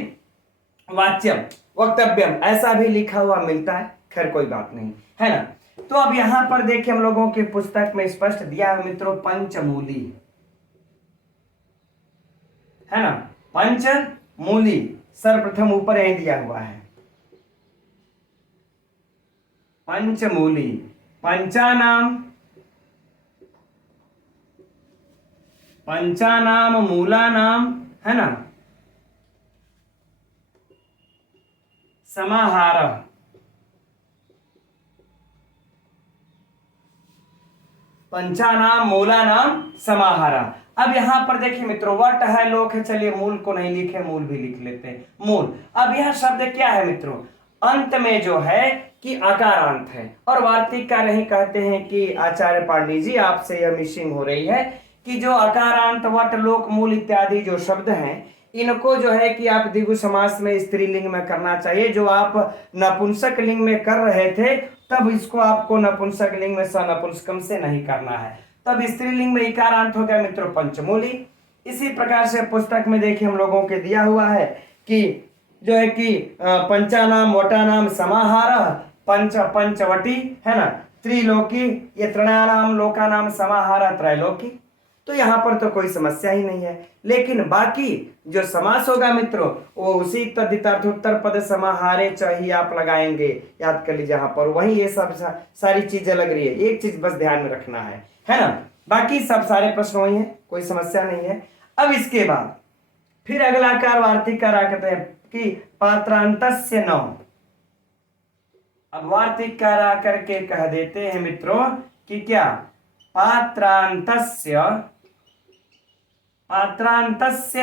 वाच्यम वक्तव्यम ऐसा भी लिखा हुआ मिलता है, खैर कोई बात नहीं, है ना। तो अब यहां पर देखिए हम लोगों के पुस्तक में स्पष्ट दिया है मित्रों पंचमूली, है ना, पंचमूली सर्वप्रथम ऊपर यही दिया हुआ है पंचमूली, पंचानाम मूलानाम, है ना, समाहार, पंचानाम मूलानाम समाहारा। अब यहां पर देखिए मित्रों वट है लोक है, चलिए मूल को नहीं लिखे, मूल भी लिख लेते हैं मूल। अब यह शब्द क्या है मित्रों, अंत में जो है कि आकारांत है, और वार्तिककार यही कहते हैं कि आचार्य पांडे जी आपसे यह मिसिंग हो रही है कि जो आकारांत वट लोक मूल इत्यादि जो शब्द हैं इनको जो है कि आप द्विगु समास में स्त्रीलिंग में करना चाहिए। जो आप नपुंसक लिंग में कर रहे थे तब इसको आपको नपुंसक लिंग में सनपुंसकम से नहीं करना है, तब स्त्रीलिंग में इकारांत हो गया मित्रों पंचमूली। इसी प्रकार से पुस्तक में देखिए हम लोगों के दिया हुआ है कि जो है कि पंचानाम वटानाम समाहार पंचवटी, है ना, त्रिलोकी, ये त्रणानाम लोकानाम समाहार त्रैलोकी। तो यहाँ पर तो कोई समस्या ही नहीं है, लेकिन बाकी जो समास होगा मित्रों वो उसी तद्धितार्थोत्तर पद समाहारे चाहिए आप लगाएंगे, याद कर लीजिए यहाँ पर वही ये सब सारी चीजें लग रही है, एक चीज बस ध्यान में रखना है ना, बाकी सब सारे प्रश्न वही है, कोई समस्या नहीं है। अब इसके बाद फिर अगला कार वार्तिककार कहते हैं कि पात्रांतस्य न। अब वार्तिककार आकर के कह देते हैं मित्रों कि क्या पात्रांतस्य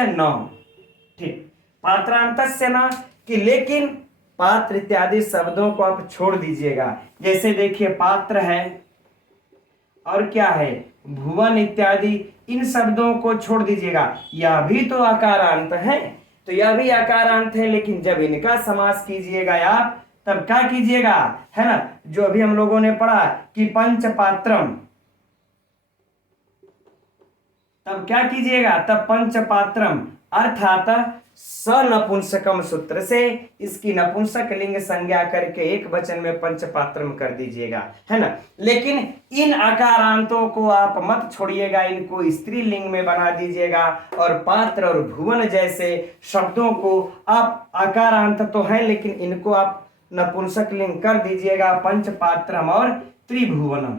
न, ठीक, पात्रांतस्य न कि लेकिन पात्र इत्यादि शब्दों को आप छोड़ दीजिएगा। जैसे देखिए पात्र है और क्या है भुवन इत्यादि, इन शब्दों को छोड़ दीजिएगा। यह भी तो आकारांत है, तो यह भी आकारांत है, लेकिन जब इनका समास कीजिएगा आप तब क्या कीजिएगा, है ना, जो अभी हम लोगों ने पढ़ा कि पंचपात्रम, तब क्या कीजिएगा, तब पंचपात्रम अर्थात सनपुंसकम सूत्र से इसकी नपुंसक लिंग संज्ञा करके एक वचन में पंचपात्रम कर दीजिएगा, है ना। लेकिन इन आकारांतों को आप मत छोड़िएगा, इनको स्त्रीलिंग में बना दीजिएगा, और पात्र और भुवन जैसे शब्दों को आप आकारांत तो है लेकिन इनको आप नपुंसक लिंग कर दीजिएगा, पंचपात्रम और त्रिभुवनम।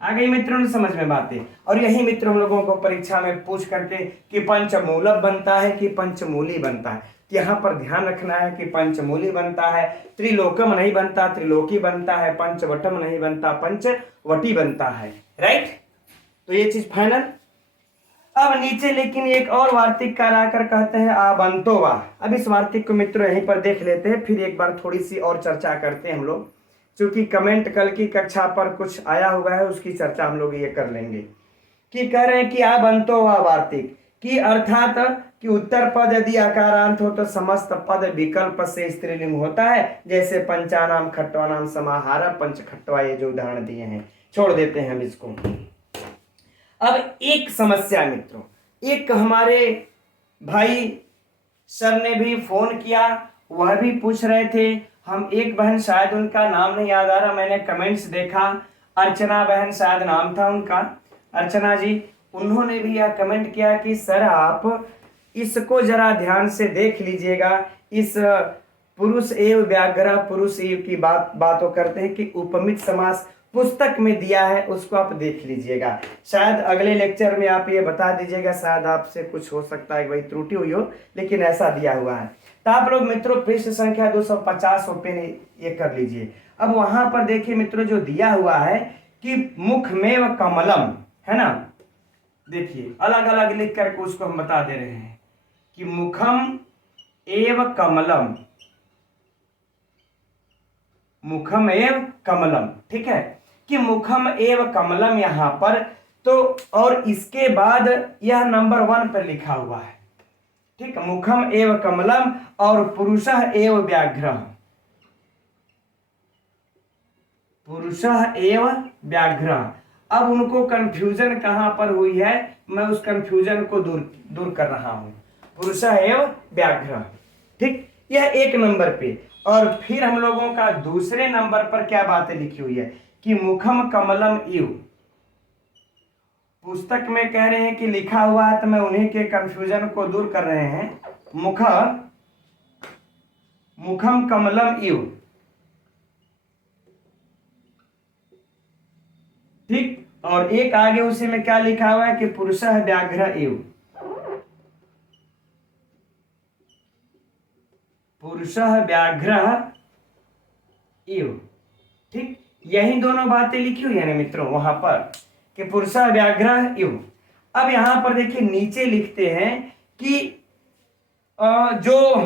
आ गई मित्रों ने समझ में बातें। और यही मित्र हम लोगों को परीक्षा में पूछ करके कि पंचमूलक बनता है कि पंचमूली बनता है, तो यहाँ पर ध्यान रखना है कि पंचमूली बनता है, त्रिलोकम नहीं बनता, त्रिलोकी बनता है, पंचवटम नहीं बनता, पंचवटी बनता है, राइट। तो ये चीज फाइनल। अब नीचे लेकिन एक और वार्तिककार आकर कहते हैं आबंतो वा। अब इस वार्तिक को मित्रों यहीं पर देख लेते हैं, फिर एक बार थोड़ी सी और चर्चा करते हैं हम लोग, क्योंकि कमेंट कल की कक्षा पर कुछ आया हुआ है उसकी चर्चा हम लोग ये कर लेंगे। कि कह रहे हैं कि आबंतो वा वार्तिक कि अर्थात कि उत्तर पद यदि आकारांत हो तो समस्त पद विकल्प से स्त्रीलिंग होता है, जैसे पंचानाम खट्टवानाम समाहारा पंच खट्टवा, ये जो उदाहरण दिए हैं छोड़ देते हैं हम इसको। अब एक समस्या मित्रों, एक हमारे भाई सर ने भी फोन किया, वह भी पूछ रहे थे, हम एक बहन शायद उनका नाम नहीं याद आ रहा, मैंने कमेंट्स देखा, अर्चना बहन शायद नाम था उनका, अर्चना जी, उन्होंने भी यह कमेंट किया कि सर आप इसको जरा ध्यान से देख लीजिएगा, इस पुरुष एव व्याघ्र पुरुष एव की बातों करते हैं कि उपमित समास पुस्तक में दिया है, उसको आप देख लीजिएगा, शायद अगले लेक्चर में आप ये बता दीजिएगा, शायद आपसे कुछ हो सकता है भाई त्रुटि हुई हो, लेकिन ऐसा दिया हुआ है। तो आप लोग मित्रों पृष्ठ संख्या 250 ओपन ये कर लीजिए। अब वहां पर देखिए मित्रों जो दिया हुआ है कि मुखमेव कमलम, है ना, देखिए अलग अलग लिख करके उसको हम बता दे रहे हैं कि मुखम एव कमलम, मुखम एव कमलम, ठीक है, कि मुखम एव कमलम यहां पर तो, और इसके बाद यह नंबर 1 पर लिखा हुआ है, ठीक है, मुखम एव कमलम और पुरुषः एव व्याघ्रः, पुरुषः एव व्याघ्रः। अब उनको कंफ्यूजन कहां पर हुई है, मैं उस कंफ्यूजन को दूर कर रहा हूं। पुरुषः एव व्याघ्रः, ठीक, यह 1 नंबर पे। और फिर हम लोगों का दूसरे नंबर पर क्या बातें लिखी हुई है कि मुखम कमलम इव, पुस्तक में कह रहे हैं कि लिखा हुआ है तो मैं उन्हीं के कंफ्यूजन को दूर कर रहे हैं। मुखम कमलम इव, ठीक, और एक आगे उसी में क्या लिखा हुआ है कि पुरुषः व्याघ्र इव, पुरुषः व्याघ्र इव, ठीक, यही दोनों बातें लिखी हुई है ना मित्रों वहां पर कि पुरुषः व्याघ्र इव। अब यहां पर देखिए नीचे लिखते हैं कि जो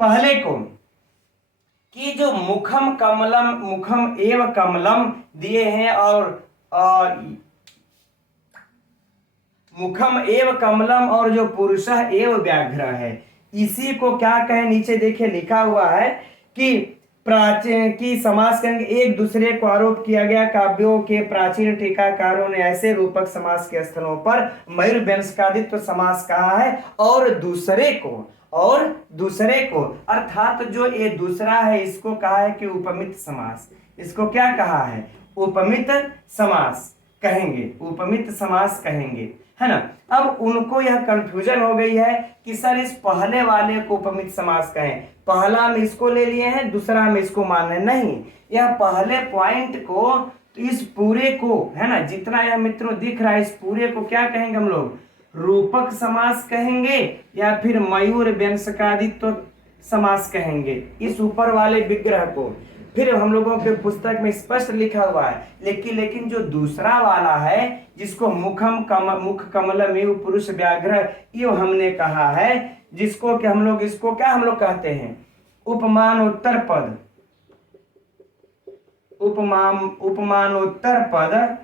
पहले को कि जो मुखम कमलम, मुखम एव कमलम दिए हैं और मुखम एव कमलम और जो पुरुषः एव व्याघ्र है, इसी को क्या कहे, नीचे देखिए लिखा हुआ है कि प्राचीन की समास करेंगे, एक दूसरे को आरोप किया गया काव्यों के प्राचीन टीकाकारों ने ऐसे रूपक समास के स्थलों पर मयूर व्यंजकादित्व समास कहा है, और दूसरे को अर्थात जो ये दूसरा है इसको कहा है कि उपमित समास, इसको क्या कहा है, उपमित समास कहेंगे, उपमित समास कहेंगे, है ना। अब उनको यह कंफ्यूजन हो गई है कि सर इस पहले वाले को उपमित समास कहें, पहला में इसको ले लिए हैं, दूसरा में इसको माने नहीं, यह पहले पॉइंट को, तो इस पूरे को, है ना, जितना यह मित्रों दिख रहा है इस पूरे को क्या कहेंगे हम लोग, रूपक समास कहेंगे या फिर मयूर व्यंजकादित्व समास कहेंगे, इस ऊपर वाले विग्रह को। फिर हम लोगों के पुस्तक में स्पष्ट लिखा हुआ है, लेकिन जो दूसरा वाला है जिसको मुख कमलम एव पुरुष व्याघ्र इव हमने कहा है, जिसको कि हम लोग इसको क्या हम लोग कहते हैं, उपमानोत्तर पद, उपमानोत्तर पद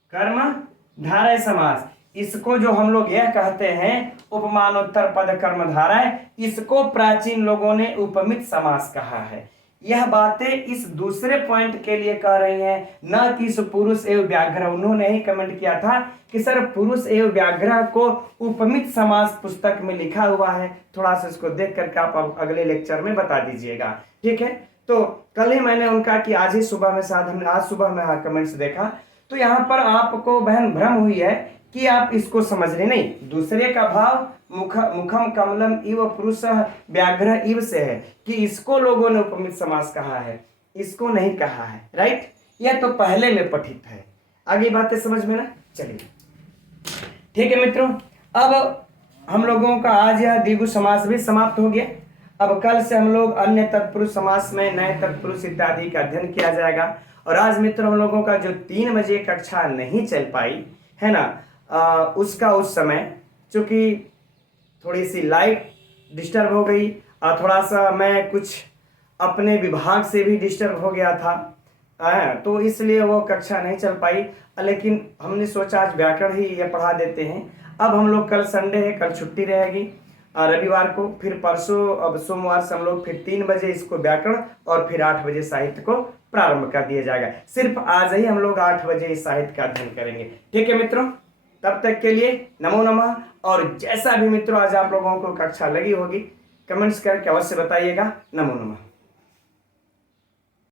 कर्मधारय समास, इसको जो हम लोग यह कहते हैं उपमानोत्तर पद कर्मधारय, इसको प्राचीन लोगों ने उपमित समास कहा है। यह बातें इस दूसरे पॉइंट के लिए कह रही हैं, न कि इस पुरुष एवं व्याघ्र। उन्होंने ही कमेंट किया था कि सर पुरुष एवं व्याघ्र को उपमित समास पुस्तक में लिखा हुआ है, थोड़ा सा इसको देख करके आप अगले लेक्चर में बता दीजिएगा, ठीक है। तो कल ही मैंने उनका कि आज ही सुबह में शायद हमने आज सुबह में कमेंट्स देखा, तो यहाँ पर आपको बहन भ्रम हुई है कि आप इसको समझ रहे नहीं, दूसरे का भाव मुखम कमलम इव पुरुष व्याघ्र इव से है कि इसको लोगों ने उपमित समास कहा है, इसको नहीं कहा है, राइट। यह तो पहले में पठित है, आगे बातें समझ में ना। चलिए ठीक है मित्रों, अब हम लोगों का आज यह द्विगु समास भी समाप्त हो गया। अब कल से हम लोग अन्य तत्पुरुष समास में नए तत्पुरुष इत्यादि का अध्ययन किया जाएगा। और आज मित्रों हम लोगों का जो 3 बजे कक्षा नहीं चल पाई है ना, उसका उस समय चूंकि थोड़ी सी लाइट डिस्टर्ब हो गई और थोड़ा सा मैं कुछ अपने विभाग से भी डिस्टर्ब हो गया था, तो इसलिए वो कक्षा नहीं चल पाई। लेकिन हमने सोचा आज व्याकरण ही ये पढ़ा देते हैं। अब हम लोग कल संडे है, कल छुट्टी रहेगी रविवार को, फिर परसों अब सोमवार से हम लोग फिर 3 बजे इसको व्याकरण और फिर 8 बजे साहित्य को प्रारंभ कर दिया जाएगा। सिर्फ आज ही हम लोग 8 बजे इस साहित्य का अध्ययन करेंगे, ठीक है मित्रों। तब तक के लिए नमो नमः। और जैसा भी मित्रों आज आप लोगों को कक्षा लगी होगी कमेंट्स करके अवश्य बताइएगा। नमो नमः।